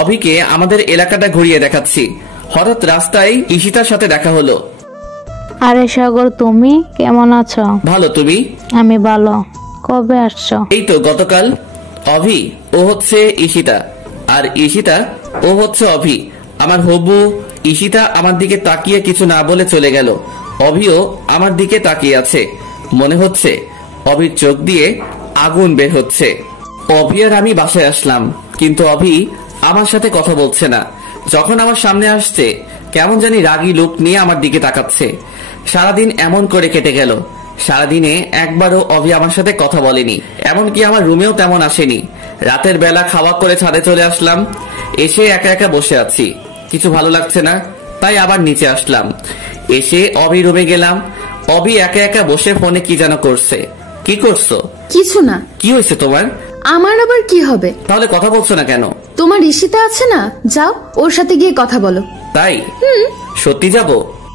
অভিকে আমাদের এলাকাটা ঘুরিয়ে দেখাচ্ছি। হঠাৎ রাস্তায় ঈশিতার সাথে দেখা হলো। আরে সাগর, তুমি কেমন আছো? ভালো, তুমি? আমি ভালো। কবে আসছো? এই তো গতকাল। অভি ও হচ্ছে ঈশিতা, আর ঈশিতা ও হচ্ছে অভি, আমার হবু। ঈশিতা আমার দিকে তাকিয়ে কিছু না বলে চলে গেল। অভিও আমার দিকে তাকিয়ে আছে। মনে হচ্ছে অভির চোখ দিয়ে আগুন বের হচ্ছে। অভি আর আমি বাসায় আসলাম, কিন্তু অভি আমার সাথে কথা বলছে না। যখন আমার সামনে আসছে কেমন জানি রাগী লোক নিয়ে আমার দিকে তাকাচ্ছে। সারাদিন এমন করে কেটে গেল। সারাদিনে একবারও অভি আমার সাথে কথা বলেনি, এমনকি আমার রুমেও তেমন আসেনি। রাতের বেলা খাওয়া করে ছাদে চলে আসলাম। এসে একা একা বসে আছি, কিছু ভালো লাগছে না, তাই আবার নিচে আসলাম। এসে অভি রুমে গেলাম। অভি একা একা বসে ফোনে কি যেন করছে। কি করছো? কিছু না। কি হয়েছে তোমার? আমার আবার কি হবে? তাহলে কথা বলছো না কেন? তোমার ঈশিতা আছে না, যাও ওর সাথে গিয়ে কথা বলো। তাই? সত্যি যাব?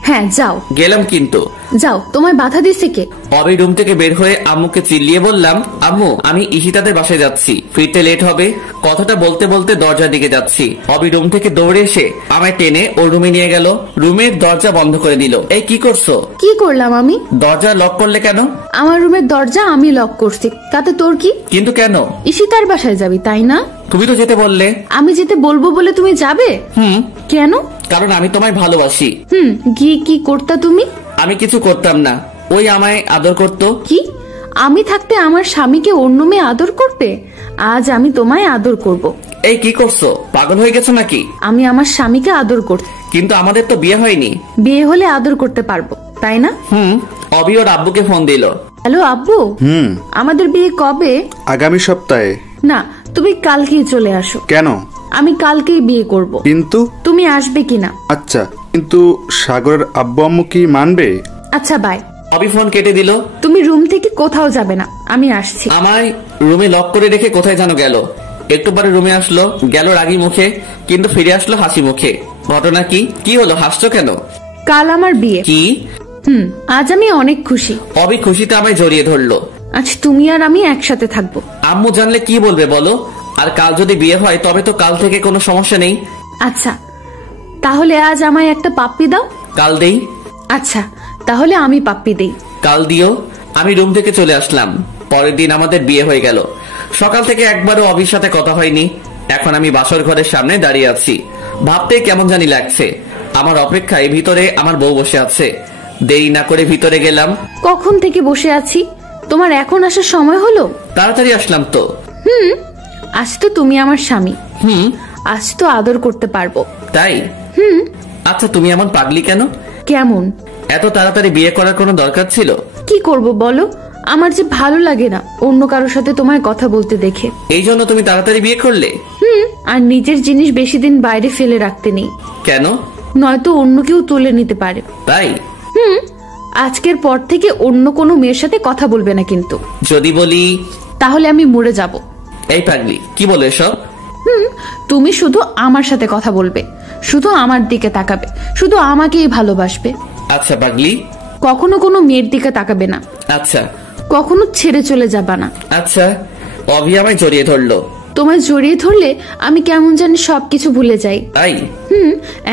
হ্যাঁ যাও। গেলাম কিন্তু। যাও, তোমায় বাধা দিছে কে? অবি রুম থেকে বের হয়ে আম্মুকে চিল্লিয়ে বললাম, আম্মু আমি ঈশিতাদের বাসায় যাচ্ছি, ফিরতে লেট হবে। কথাটা বলতে বলতে দরজার দিকে যাচ্ছি, অবি রুম থেকে দৌড়ে এসে আমায় টেনে ওর রুমে নিয়ে গেল, রুমের দরজা বন্ধ করে দিল। এই কি করছো? কি করলাম আমি? দরজা লক করলে কেন? আমার রুমের দরজা আমি লক করছি, তাতে তোর কি? কিন্তু কেন? ঈশিতার বাসায় যাবি তাই না? তুমি তো যেতে বললে। আমি যেতে বলবো বলে তুমি যাবে? কেন? কারণ আমি তোমায় ভালোবাসি। গিয়ে কি করতা তুমি? আমি কিছু করতাম না, ওই আমায় আদর করতো। কি? আমি থাকতে আমার স্বামীকে অন্য মেয়ে আদর করতে? আজ আমি তোমায় আদর করব। এই কি করছো? পাগল হয়ে গেছো নাকি? আমি আমার স্বামীকে আদর করতে। কিন্তু আমাদের তো বিয়ে হয়নি। বিয়ে হলে আদর করতে পারবো তাই না? অবি ওর আব্বুকে ফোন দিল। হ্যালো আব্বু, আমাদের বিয়ে কবে? আগামী সপ্তাহে। না, তুমি কালকেই চলে আসো। কেন? আমি কালকেই বিয়ে করব। কিন্তু তুমি আসবে কিনা? আচ্ছা, কিন্তু সাগরের আব্বু আম্মু কি মানবে? আচ্ছা বাই। অবি ফোন কেটে দিল। তুমি রুম থেকে কোথাও যাবে না, আমি আসছি। আমায় রুমে লক করে রেখে কোথায় যেন গেল। একটু পরে রুমে আসলো, গেল রাগী মুখে, কিন্তু ফিরে আসলো হাসি মুখে। ঘটনা কি? কি হলো, হাসছো কেন? কাল আমার বিয়ে। কি? আজ আমি অনেক খুশি। অবি খুশিতে আমায় জড়িয়ে ধরলো। আজ তুমি আর আমি একসাথে থাকবো। আম্মু জানলে কি বলবে বলো? আর কাল যদি বিয়ে হয় তবে তো কাল থেকে কোনো সমস্যা নেই। আচ্ছা, তাহলে আজ আমায় একটা পাপ্পি দাও। কাল দেই। আচ্ছা, তাহলে আমি পাপ্পি দেই। কাল দিও। আমি রুম থেকে চলে আসলাম। পরের দিন আমাদের বিয়ে হয়ে গেল। সকাল থেকে একবারও অবির সাথে কথা হয়নি। এখন আমি বাসর ঘরের সামনে দাঁড়িয়ে আছি, ভাবতে কেমন জানি লাগছে। আমার অপেক্ষায় ভিতরে আমার বউ বসে আছে। দেরি না করে ভিতরে গেলাম। কখন থেকে বসে আছি, তোমার এখন আসার সময় হলো? তাড়াতাড়ি আসলাম তো। আজ তো তুমি আমার স্বামী, আজ তো আদর করতে পারবো। তাই? আচ্ছা, তুমি এমন পাগলি কেন? কেমন? এত তাড়াতাড়ি বিয়ে করার কোনো দরকার ছিল? কি করব বলো, আমার যে ভালো লাগে না অন্য কারোর সাথে তোমায় কথা বলতে দেখে। এই জন্য তুমি তাড়াতাড়ি বিয়ে করলে? আর নিজের জিনিস বেশি দিন বাইরে ফেলে রাখতে নেই। কেন? নয়তো অন্য কেউ তুলে নিতে পারে। তাই? আজকের পর থেকে অন্য কোনো মেয়ের সাথে কথা বলবে না কিন্তু। যদি বলি? তাহলে আমি মরে যাব। এই পাগলি, কি বলো এসব? তুমি শুধু আমার সাথে কথা বলবে, শুধু আমার দিকে তাকাবে, শুধু আমাকেই ভালোবাসবে। আচ্ছা পাগলি। কখনো কোনো মেয়ের দিকে তাকাবে না। আচ্ছা। কখনো ছেড়ে চলে যাবা না। আচ্ছা। অভি আমায় জড়িয়ে ধরলো। তোমায় জড়িয়ে ধরলে আমি কেমন জানি সবকিছু ভুলে যাই। তাই?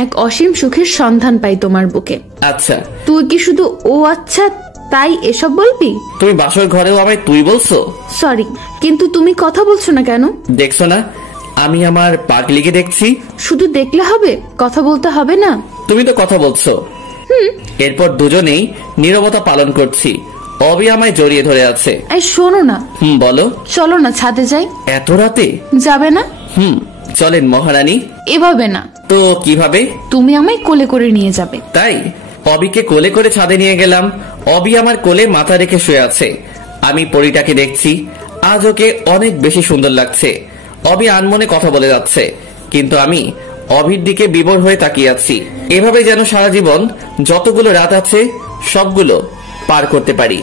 এক অসীম সুখের সন্ধান পাই তোমার বুকে। আচ্ছা। তুই কি শুধু ও আচ্ছা তাই এসব বলবি? তুমি বাসর ঘরেও আমায় তুই বলছো? সরি, কিন্তু তুমি কথা বলছো না কেন? দেখছো না আমি আমার পাগলিকে দেখছি? শুধু দেখলে হবে, কথা বলতে হবে না? তুমি তো কথা বলছো। এরপর দুজনেই নীরবতা পালন করছি। অবি আমায় জড়িয়ে ধরে আছে। এই শোনো না। বলো। চলো না ছাদে যাই। এত রাতে? যাবে না? চলেন মহারানী। এভাবে না তো কিভাবে? তুমি আমায় কোলে করে নিয়ে যাবে। তাই? অবিকে কোলে করে ছাদে নিয়ে গেলাম। অবি আমার কোলে মাথা রেখে শুয়ে আছে। আমি পরীটাকে দেখছি। আজ ওকে অনেক বেশি সুন্দর লাগছে। অবি আনমনে কথা বলে যাচ্ছে, কিন্তু আমি অবির দিকে বিভোর হয়ে তাকিয়ে আছি। এভাবে যেন সারা জীবন যতগুলো রাত আছে সবগুলো পার করতে পারি।